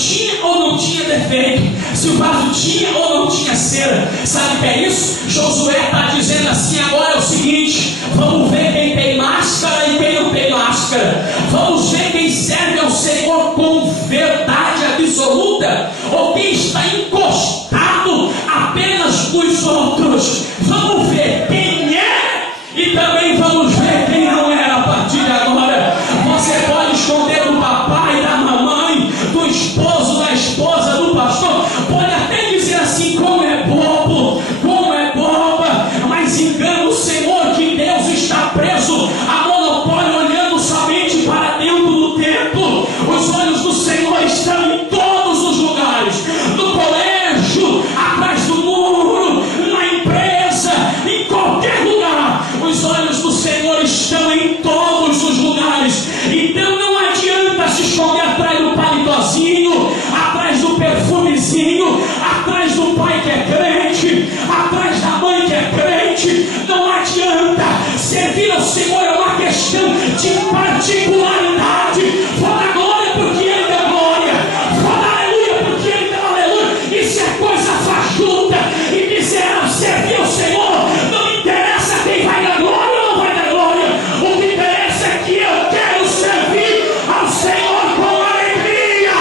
tinha ou não tinha defeito, se o vaso tinha ou não tinha cera. Sabe o que é isso? Josué está dizendo assim: agora é o seguinte, vamos ver quem tem máscara e quem não tem máscara. Vamos ver quem serve ao Senhor com verdade absoluta ou quem está encostado apenas nos outros. Vamos ver quem é e também vamos ver quem não é a partir de agora. Você pode esconder do papai, da mamãe, do esposo, da esposa, do pastor. Pode até dizer assim: como é bobo, como é boba. Mas engana o Senhor que Deus está preso a monopólio, olhando somente para dentro do templo. Os olhos do Senhor estão em todos os lugares, no colégio, atrás do muro, na empresa, em qualquer lugar. Os olhos do Senhor estão em todos os lugares. Então não adianta se esconder atrás do palitozinho, atrás do perfumezinho, atrás do pai que é crente, atrás da mãe que é crente. Não adianta. Servir ao Senhor é uma questão de particularidade. Vou dar glória porque Ele deu glória, vou dar aleluia porque Ele deu aleluia. Isso é coisa fajuta e miserável. Servir ao Senhor não interessa quem vai dar glória ou não vai dar glória. O que interessa é que eu quero servir ao Senhor com alegria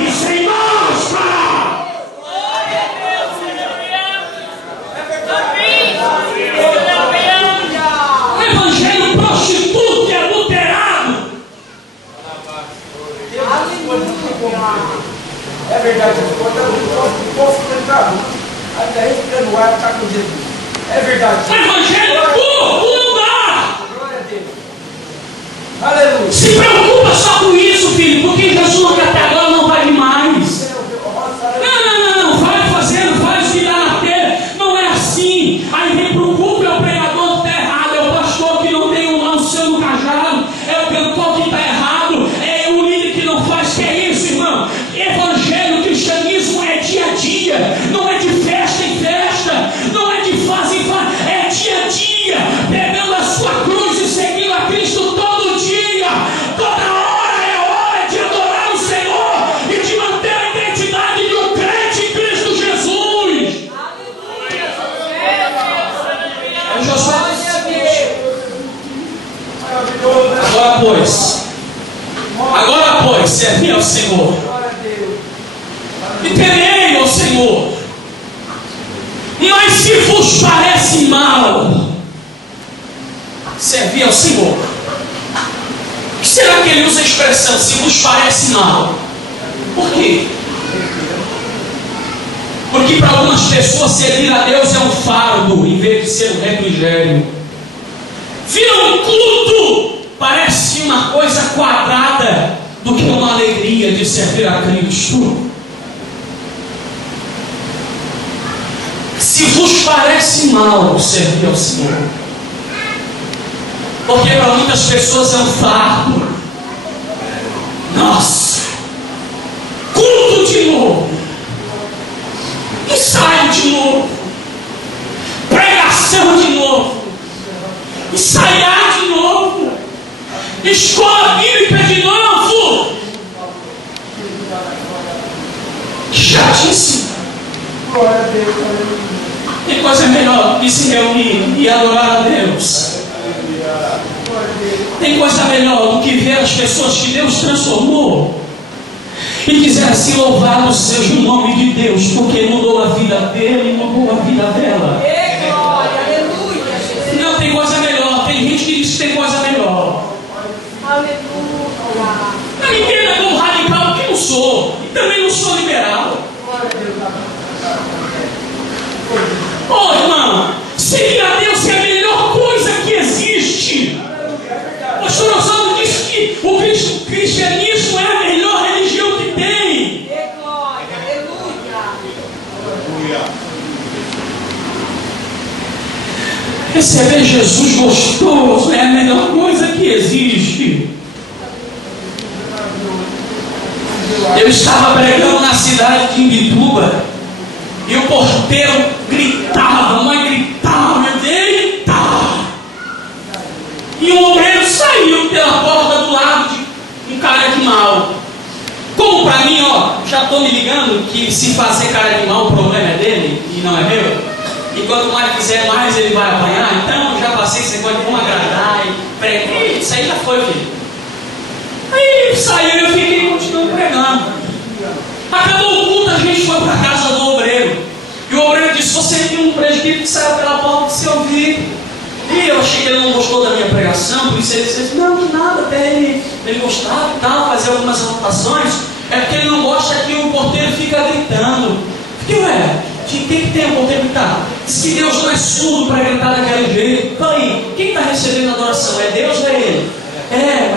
e sem máscara. Glória a Deus, aleluia. O evangelho prostituto e adulterado. É verdade, o povo ficando até ele no ar, está com Jesus. É verdade. O evangelho burro não dá. Glória a Deus. Aleluia. Se preocupa só com isso, filho, porque Jesus não quer até agora, não vai mais. Não, vai fazendo, faz o que dá na telha. Não é assim. Aí vem pro culto, é o pregador que está errado, é o pastor que não tem um seu no cajado, é o cantor que está errado, é o líder que não faz. Que é isso, irmão? Evangelho, cristianismo é dia a dia, não é de festa em festa, não é de fase em fase, é dia a dia, pegando a sua cruz e seguindo a Cristo todo dia, toda hora é hora de adorar o Senhor e de manter a identidade de um crente em Cristo Jesus. É Josué. Agora pois, servi ao Senhor e temei ao Senhor. Mas se vos parece mal servir ao Senhor, que será que ele usa a expressão se vos parece mal? Por quê? Porque para algumas pessoas servir a Deus é um fardo em vez de ser um refrigério. Vira um culto, parece uma coisa quadrada do que uma alegria de servir a Cristo. Se vos parece mal servir ao Senhor, porque para muitas pessoas é um fardo. Nossa, culto de novo, ensaio de novo, pregação de novo, ensaiar de novo, escola bíblica de novo. Chatice. Glória a Deus, aleluia. Tem coisa melhor que se reunir e adorar a Deus. Tem coisa melhor do que ver as pessoas que Deus transformou e quiser assim louvar os seus no nome de Deus, porque mudou a vida dele e mudou a vida dela. Glória, aleluia. Não tem coisa melhor. Tem gente que diz que tem coisa melhor. Aleluia. Não me entenda como radical, que não sou. E também não sou liberal. Ô irmão, seguir a Deus é a melhor coisa que existe. O pastor Oswaldo disse que o cristianismo é a melhor religião que tem. Glória, aleluia. Receber Jesus gostoso é a melhor coisa que existe. Eu estava pregando na cidade de Imbituba e o porteiro gritava, mas gritava, eita! E um obreiro saiu pela porta do lado de um cara de mal. Como para mim, já estou me ligando que se fazer cara de mal o problema é dele e não é meu. E quanto mais fizer, mais ele vai apanhar. Então já passei esse negócio de como agradar e pregar. Isso aí já foi, filho. Aí saiu e eu fiquei continuando pregando. Acabou o culto, a gente foi para a casa do obreiro. E o obreiro disse: você viu um presbítero que saiu pela porta de seu ouvido. E eu achei que ele não gostou da minha pregação, por isso ele disse: não, nada, até ele gostava e tal, fazer algumas anotações. É porque ele não gosta que o porteiro fica gritando. Fiquei, quem que tem o porteiro gritar? Diz que Deus não é surdo para gritar daquele jeito. Então aí, quem está recebendo a adoração? É Deus ou é ele?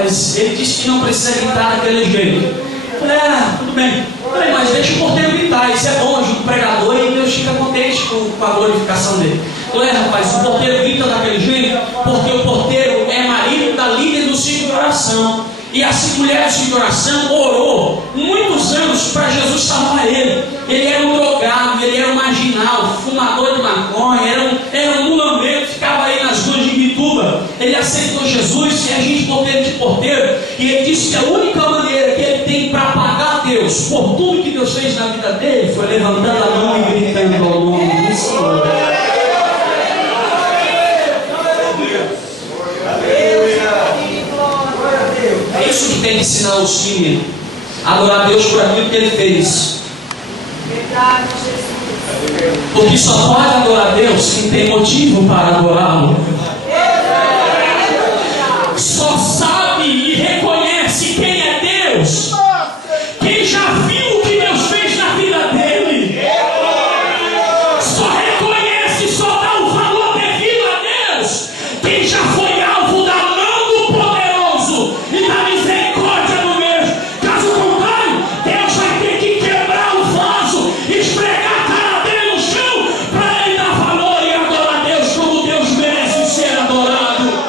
Mas ele disse que não precisa gritar daquele jeito. Falei, tudo bem. Falei, mas deixa o porteiro gritar, isso é bom, ajuda o pregador e Deus fica contente com a glorificação dele. Falei, rapaz, o porteiro grita daquele jeito porque o porteiro é marido da líder do ciclo de oração. E a mulher do ciclo de oração orou muitos anos para Jesus salvar ele. Ele era um drogado, ele era um marginal, fumador de maconha, era um mulambeiro, ficava aí nas ruas de Ibituba. Ele aceitou Jesus e a gente porteiro de porteiro. E ele disse que a única maneira que ele tem para pagar a Deus por tudo que Deus fez na vida dele foi levantando a mão e gritando ao nome do Senhor. É isso que tem que ensinar os filhos a adorar a Deus por aquilo que Ele fez. Porque só pode adorar a Deus quem tem motivo para adorá-lo. Só sabe e reconhece quem é Deus quem já viu o que Deus fez na vida dele. Só reconhece, só dá o valor devido a Deus quem já foi alvo da mão do poderoso e da misericórdia do mesmo. Caso contrário, Deus vai ter que quebrar o vaso, esfregar a cara dele no chão para ele dar valor e adorar a Deus como Deus merece ser adorado.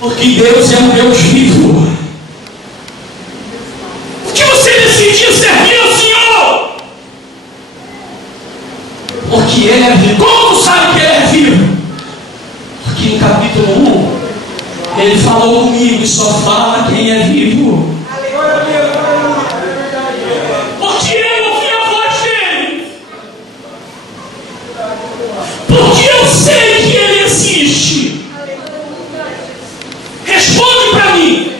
Porque Deus é um Deus vivo. Por que você decidiu servir ao Senhor? Porque Ele é vivo. Como tu sabe que Ele é vivo? Porque no capítulo 1 Ele falou comigo e só fala quem é vivo. Porque eu ouvi a voz dele. Porque eu sei que Ele existe. Responde para mim,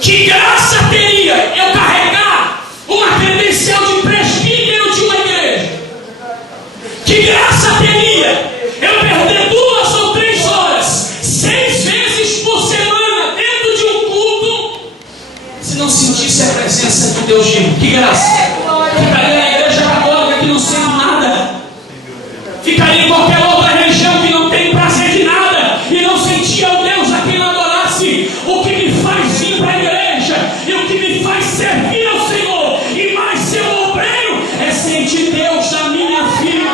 que graça teria eu carregar uma credencial de presbítero de uma igreja? Que graça teria eu perder 2 ou 3 horas, 6 vezes por semana dentro de um culto, se não sentisse a presença de Deus vivo? Que graça? Ficaria na igreja católica que não sente nada, ficaria em qualquer outra religião que não tem prazer de nada e não sentia o Deus a quem eu adorasse. O que me faz vir para a igreja e o que me faz servir ao Senhor e mais ser um obreiro é sentir Deus na minha vida,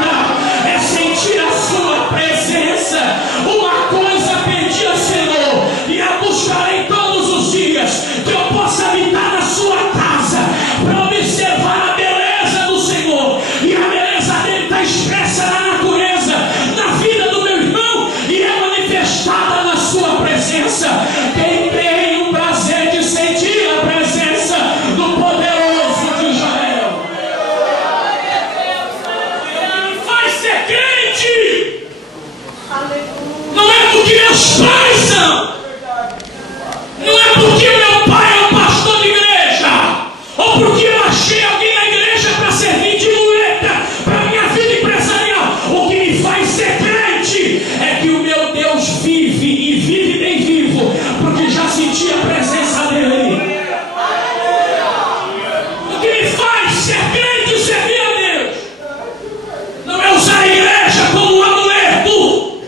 é sentir a sua presença. Uma coisa pedi ao Senhor e a buscarei todos os dias, que eu possa habitar na sua casa para observar a beleza do Senhor, e a beleza dele está expressa na natureza, na vida do meu irmão, e é manifestada na sua presença. Quem tem o prazer de sentir a presença do poderoso de Israel, vai ser crente. Não é porque meus pais são, não é porque meu pai é um pastor de igreja, ou porque eu achei alguém na igreja para servir de muleta para minha vida empresarial. O que me faz ser crente é que o meu Deus vive e vive bem vivo, porque já senti a presença dele. O que me faz ser crente e servir a Deus não é usar a igreja como um amuleto.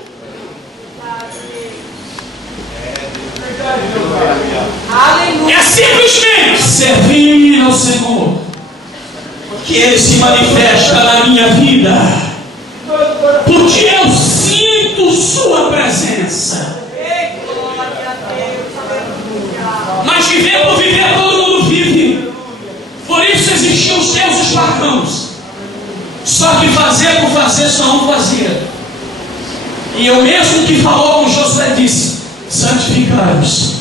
É simplesmente servir ao Senhor, que Ele se manifesta na minha vida, porque eu sinto Sua presença. Mas viver por viver, todo mundo vive. Por isso existiam os deuses pagãos. Só que fazer por fazer expressão fazia. E eu mesmo que falou com Josué disse: santificai-vos,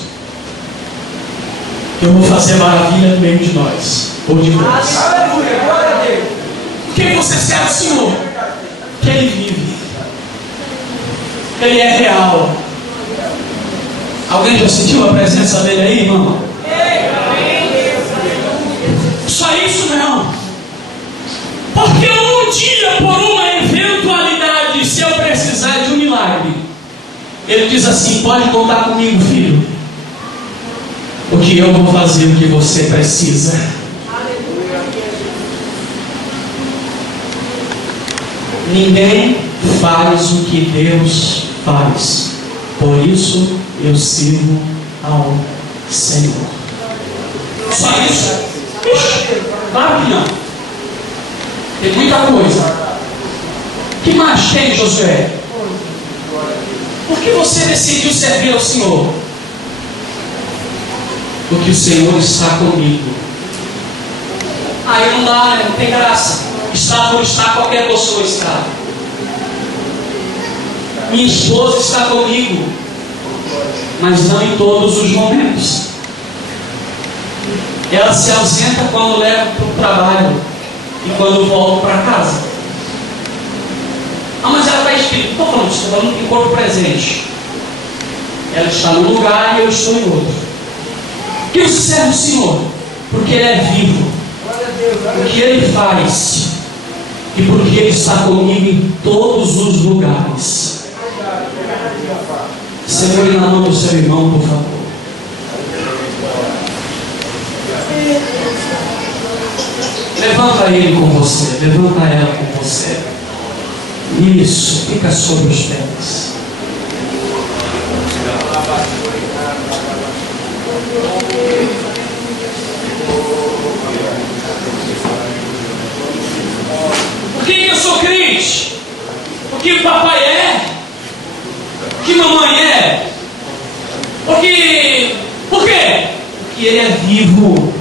eu vou fazer maravilha no meio de nós, ou de vós. Aleluia, glória a Deus. Quem você serve, Senhor? Que Ele vive, Ele é real. Alguém já sentiu a presença dele aí, irmão? Só isso não. Porque um dia, por uma eventualidade, se eu precisar de um milagre, Ele diz assim: pode contar comigo, filho, porque eu vou fazer o que você precisa. Ninguém faz o que Deus faz. Por isso eu sirvo ao Senhor. Só isso? Ixi, claro que não. Tem muita coisa. O que mais tem, Josué? Por que você decidiu servir ao Senhor? Porque o Senhor está comigo. Aí não dá, né? Não tem graça. Está por estar, qualquer pessoa está. Minha esposa está comigo, mas não em todos os momentos. Ela se ausenta quando leva para o trabalho e quando volta para casa. Ah, mas ela está espírito. Estou falando em corpo presente. Ela está num lugar e eu estou em outro. Que eu serve o Senhor? Porque Ele é vivo, porque Ele faz e porque Ele está comigo em todos os lugares. Segure na mão do seu irmão, por favor. Levanta ele com você, levanta ela com você. Isso, fica sobre os pés. Por que eu sou crente? Porque o papai é? Que mamãe é? Por quê? Porque Ele é vivo.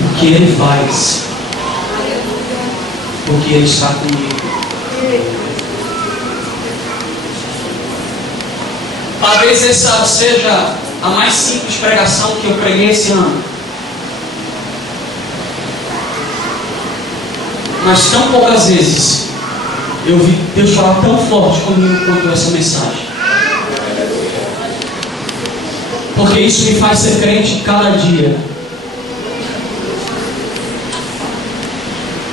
Porque Ele faz. Porque Ele está comigo. Talvez essa seja a mais simples pregação que eu preguei esse ano. Mas tão poucas vezes eu vi Deus falar tão forte comigo quanto essa mensagem. Porque isso me faz ser crente cada dia.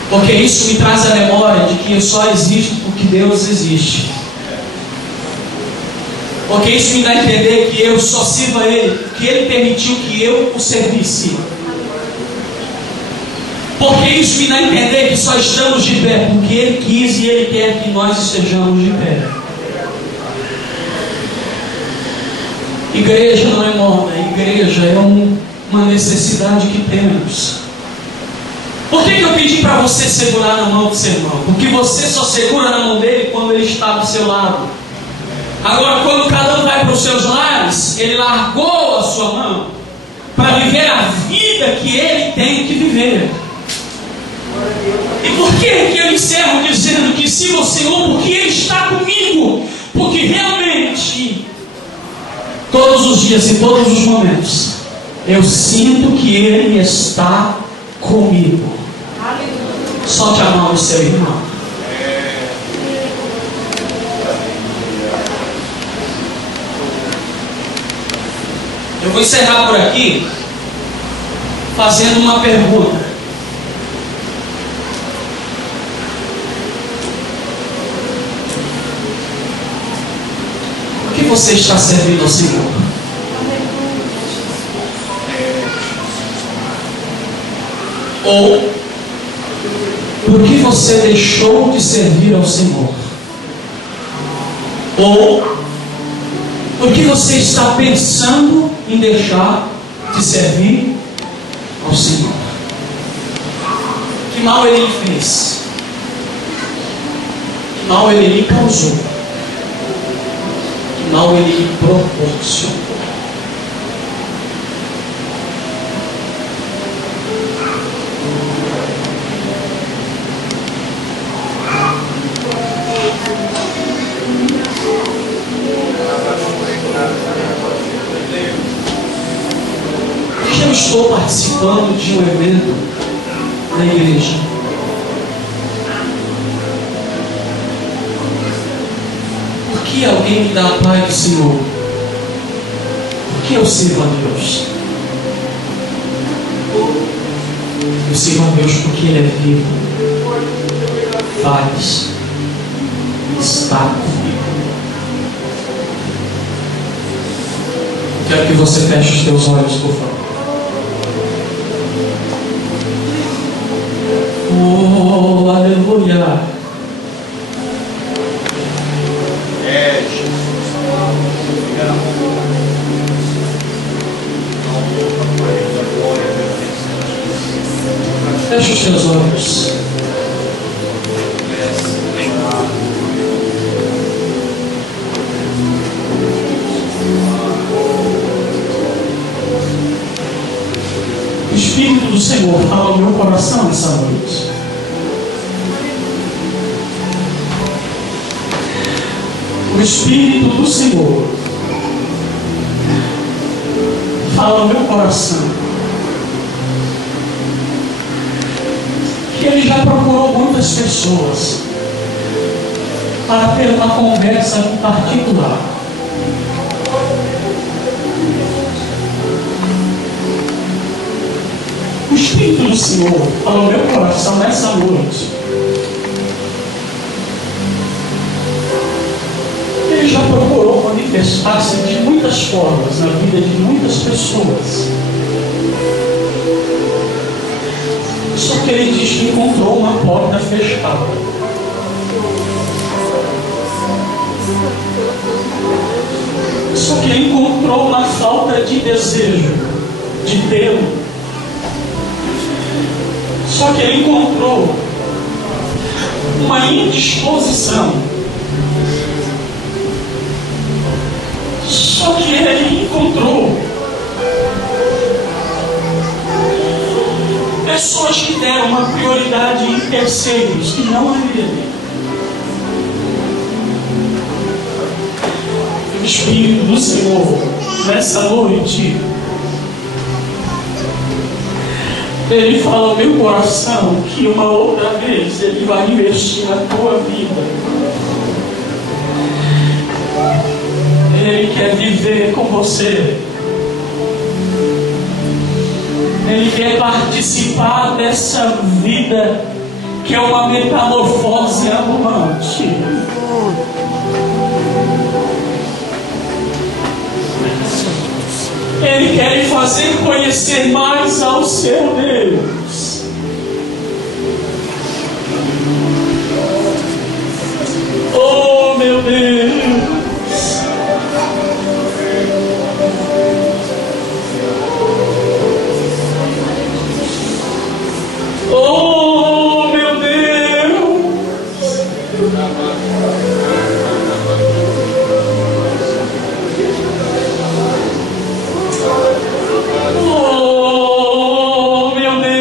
Porque isso me traz a memória de que eu só existo porque Deus existe. Porque isso me dá a entender que eu só sirvo a Ele, que Ele permitiu que eu o servisse. Porque isso me dá a entender que só estamos de pé porque Ele quis e Ele quer que nós estejamos de pé. Igreja não é moda, igreja é uma necessidade que temos. Por que eu pedi para você segurar na mão do seu irmão? Porque você só segura na mão dele quando ele está do seu lado. Agora, quando cada um vai para os seus lares, ele largou a sua mão para viver a vida que ele tem que viver. E por que eu encerro dizendo que siga o Senhor? Porque Ele está comigo. Porque realmente, todos os dias e todos os momentos, eu sinto que Ele está comigo. Solte a mão do seu irmão. Eu vou encerrar por aqui fazendo uma pergunta. Por que você está servindo ao Senhor? Ou por que você deixou de servir ao Senhor? Ou por que você está pensando em deixar de servir ao Senhor? Que mal Ele lhe fez? Que mal Ele lhe causou? Que mal Ele lhe proporcionou? estou participando de um evento na igreja. Por que alguém me dá a paz do Senhor? Por que eu sirvo a Deus? Eu sirvo a Deus porque Ele é vivo, faz, está comigo. Quero que você feche os teus olhos, por favor. Oh, aleluia. Feche os teus olhos. O Espírito do Senhor fala ao meu coração essa noite. O Espírito do Senhor fala ao meu coração que Ele já procurou muitas pessoas para ter uma conversa em particular. O Espírito do Senhor fala ao meu coração nessa noite. Ele já procurou manifestar-se de muitas formas na vida de muitas pessoas. Só que Ele diz que encontrou uma porta fechada. Só que Ele encontrou uma falta de desejo de tê-lo. Só que Ele encontrou uma indisposição. Só que Ele encontrou pessoas que deram uma prioridade em terceiros que não a Ele. O Espírito do Senhor, nessa noite, Ele fala ao meu coração que uma outra vez Ele vai investir na tua vida. Ele quer viver com você. Ele quer participar dessa vida que é uma metamorfose ambulante. Ele quer lhe fazer conhecer mais ao seu Deus. Oh, meu Deus! Oh, meu Deus! Oh, meu Deus!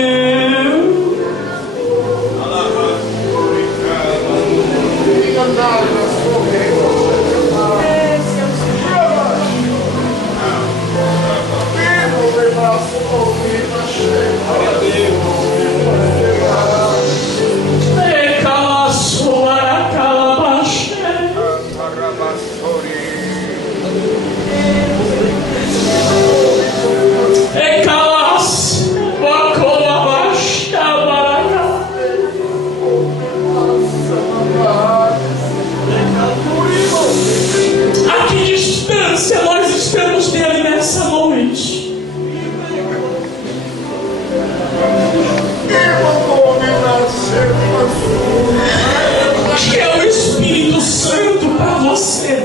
A que distância nós estamos dele nessa noite? O que é o Espírito Santo para você?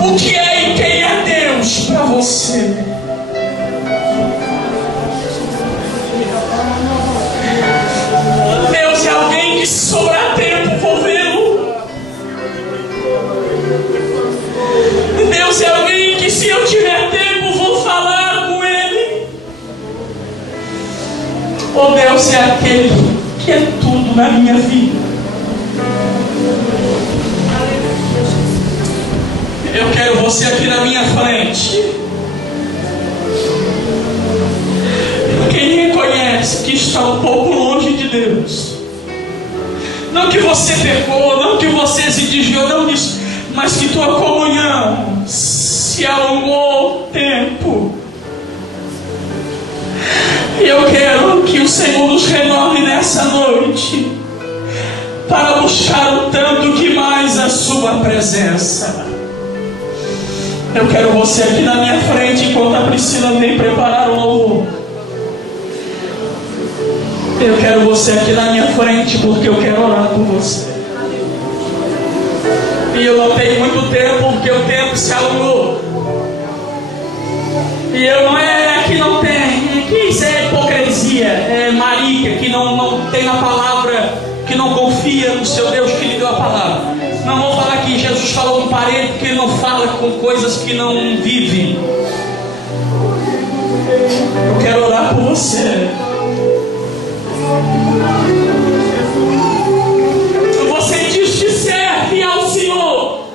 O que é e quem é Deus para você? Deus é alguém que se sobrar tempo vou vê-lo. Deus é alguém que se eu tiver tempo vou falar com Ele. Ou Deus é aquele que é tudo na minha vida. Eu quero você aqui na minha frente. Quem reconhece que está um pouco longe de Deus, não que você pecou, não que você se desviou, não disso, mas que tua comunhão se alongou tempo. E eu quero que o Senhor nos renove nessa noite, para buscar o tanto que mais a sua presença. Eu quero você aqui na minha frente, enquanto a Priscila vem preparar o louvor. Eu quero você aqui na minha frente, porque eu quero orar por você. E eu não tenho muito tempo, porque o tempo se alongou. E eu não é que não tem, que isso é hipocrisia, é marica, que não tem a palavra, que não confia no seu Deus que lhe deu a palavra. Não vou falar que Jesus falou com parede, porque ele não fala com coisas que não vivem. Eu quero orar por você. Você diz que serve ao Senhor,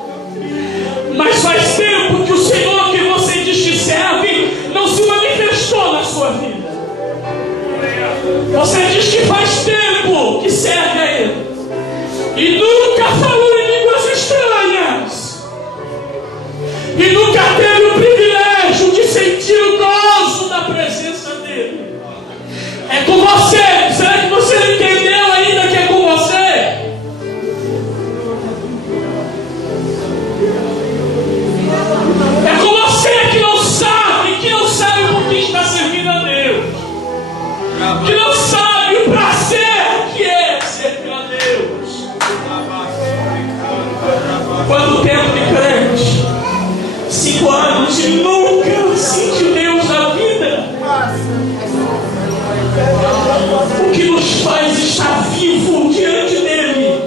mas faz tempo que o Senhor que você diz que serve não se manifestou na sua vida. Você diz que faz tempo que serve a Ele e nunca falou em línguas estranhas, e nunca teve o privilégio de sentir o gozo da presença dEle. É com você. Será que você não entendeu ainda que é com você? É com você que não sabe por que está servindo a Deus, que não sabe o prazer que é servir a Deus. Quanto tempo de crente? 5 anos e nunca sentiu Deus na vida. O que nos faz estar vivo diante dele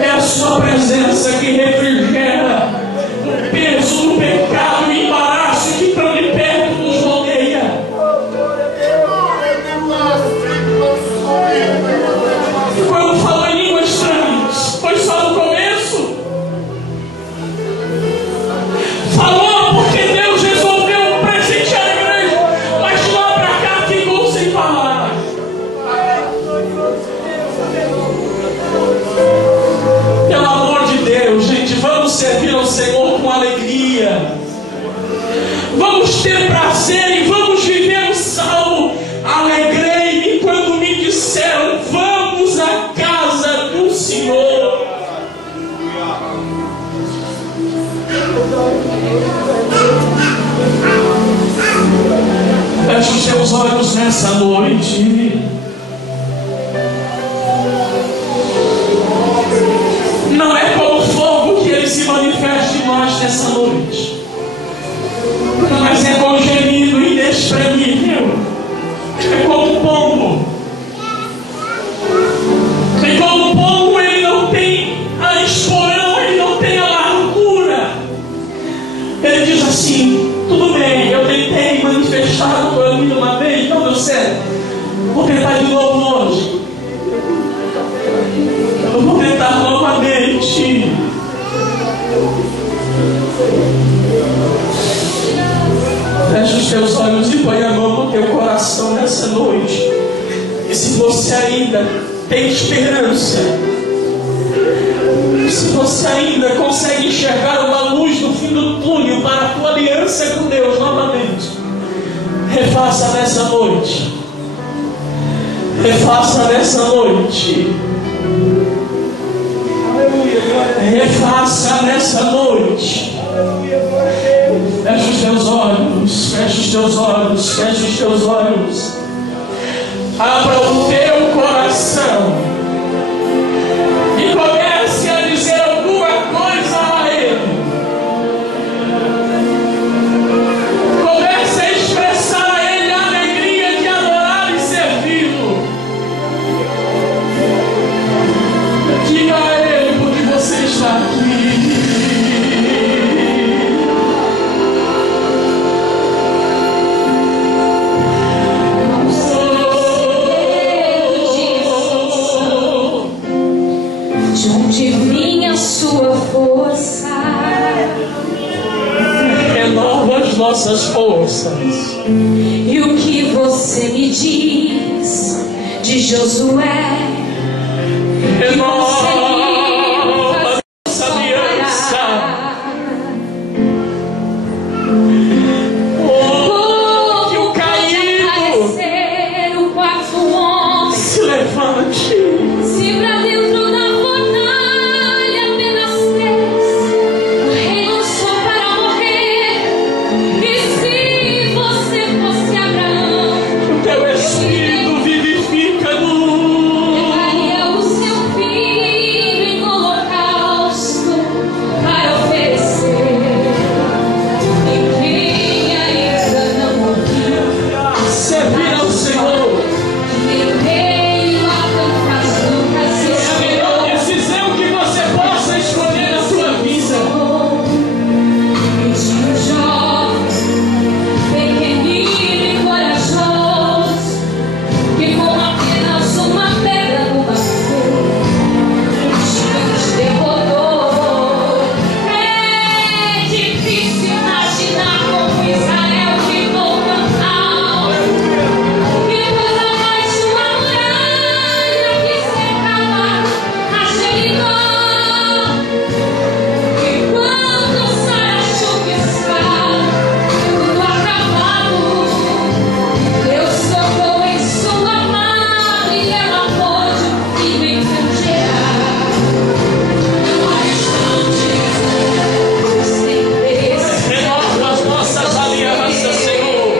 é a sua presença, que refrigera o peso do pecado e embaraço que tão de perto nos rodeia. Quando falou em línguas estranhas, foi só no começo? Falou porque Deus resolveu presentear a igreja, mas de lá para cá ficou sem falar. Pelo amor de Deus, gente, vamos servir ao Senhor com alegria. Vamos ter prazer e vamos viver o salmo. Alegrei-me quando me disseram: vamos à casa do Senhor. Feche os seus olhos nessa noite. Não é como fogo que Ele se manifesta em nós nessa noite, mas é com gemido inexprimível. É como um pombo. E como um pombo, ele não tem a esporão, ele não tem a largura. Ele diz assim: tudo bem, eu tentei manifestar o teu amigo uma vez, não deu certo, vou tentar de novo hoje. Eu vou tentar novamente. Feche os teus olhos e põe a mão no teu coração nessa noite. E se você ainda tem esperança, se você ainda consegue enxergar uma luz no fim do túnel para a tua aliança com Deus novamente, refaça nessa noite. Refaça nessa noite. Refaça nessa noite. Feche os teus olhos, feche os teus olhos, feche os teus olhos. Abra o teu coração e comece a dizer alguma coisa a Ele. Comece a expressar a Ele a alegria de adorar e servi-lo. Diga a Ele porque você está aqui. vossas forças. E o que você me diz de Josué? Renova nossa aliança. Oh, que o caído se levante. Se pra dentro da fornalha apenas três, o rei lançou para morrer. E se você fosse Abraão, O teu Espírito vivifica-nos. levaria o seu filho em holocausto para oferecer. E quem ainda não ouviu, Servir ao Senhor. meu rei lá tantas lutas e É a melhor decisão que você possa escolher na sua vida. Pediu jovem, pequenino e corajoso, que com apenas uma pedra no bateu, o gigante derrotou. É difícil imaginar como Israel ficou cansado, que pôs abaixo uma muralha que cercava a Jericó. E quando Sara achou que estava tudo acabado, Deus tocou em sua mão e ela pôde o filho enfantear. Não há questão de sem Deus. Renova as nossas alianças, Senhor.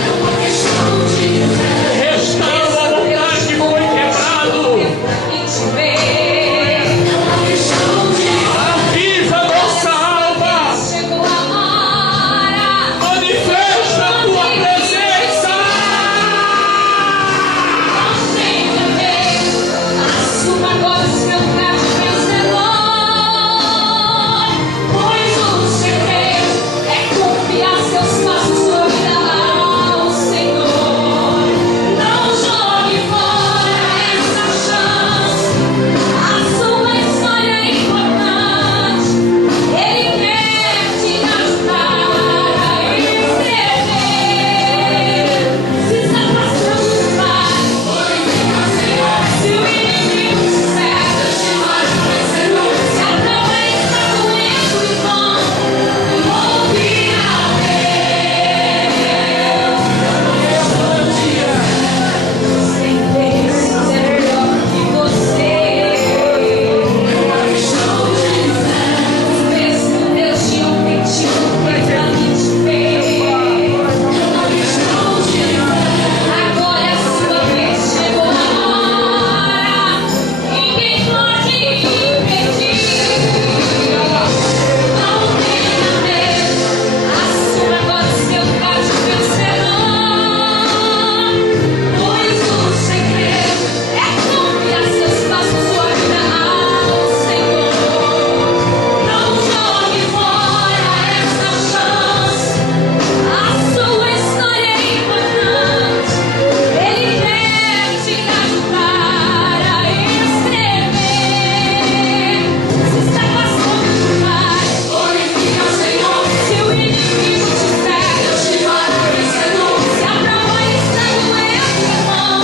Não há questão de Restaura o altar que foi quebrado. e te ver. Não há questão de Aviva nossa alma. chegou a hora. Manifesta a tua presença. Não tenha medo, assuma agora o seu lugar de vencedor. Pois o segredo é confiar seus passos sobre ao Senhor. Não jogue fora essa chance. A sua história é importante. Ele quer te ajudar a escrever. Se está passando por baixo, se o inimigo te cerca, se a prova está doendo, irmão, louve a Deus. Sem Deus é melhor que você. Mesmo Deus de ontem te foi pra mim te ver. Agora é a sua vez, chegou a hora. Ninguém pode impedir. Não tenha medo, assuma agora o seu lugar de vencedor. Pois o segredo é confiar seus passos, sua vida ao Senhor. Não jogue fora essa chance. A sua história é importante. Ele quer te ajudar a escrever. Se está passando por baixo, glorifica o Senhor. Se o inimigo te cerca, te mata vencedor. Se a prova está doendo, irmão,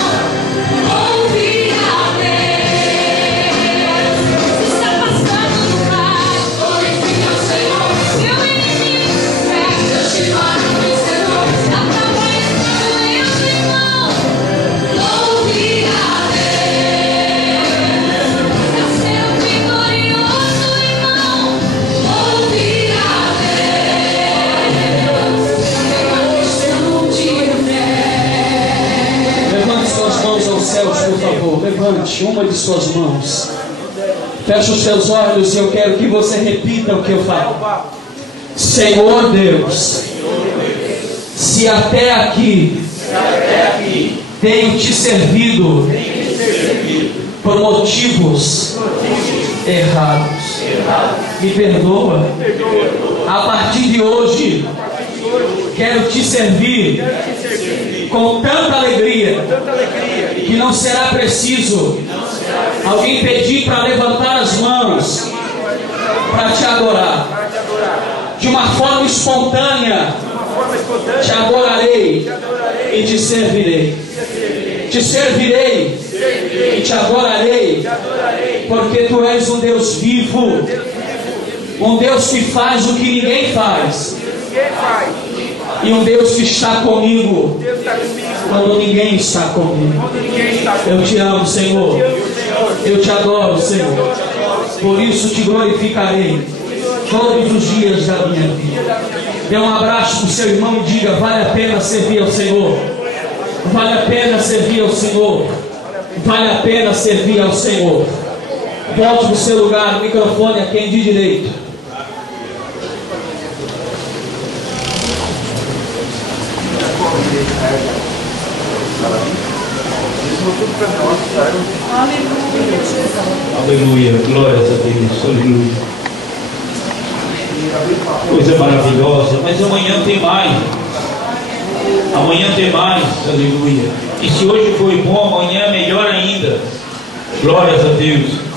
louve a Deus. Se está passando por baixo, glorifica o Senhor. Se o inimigo te cerca, te mata vencedor. Se a prova está doendo, irmão, louve a Deus. Está sendo vitorioso, irmão, louve a Deus. É uma questão de fé. Levante suas mãos aos céus, por favor. Levante uma de suas mãos. Feche os seus olhos e eu quero que você repita o que eu falo. Senhor Deus, se até aqui tenho te servido por motivos errados, me perdoa. A partir de hoje, quero te servir com tanta alegria que não será preciso alguém pedir para levantar as mãos para te adorar. De uma forma espontânea, forma espontânea, te adorarei te adorarei, e te servirei. Te servirei e te adorarei, te adorarei, porque tu és um Deus vivo, um Deus que faz o que ninguém faz, ninguém faz, e um Deus que está comigo Deus está comigo, quando ninguém está comigo. quando ninguém está comigo. Eu te amo, Senhor. Eu te adoro, Senhor. Por isso te glorificarei todos os dias da minha vida. Dê um abraço para o seu irmão e diga: vale a pena servir ao Senhor. Vale a pena servir ao Senhor. Vale a pena servir ao Senhor. Volte para o seu lugar, o microfone a quem de direito. Aleluia, glórias a Deus, aleluia. Coisa maravilhosa, mas amanhã tem mais. Amanhã tem mais, aleluia. E se hoje foi bom, amanhã é melhor ainda. Glórias a Deus.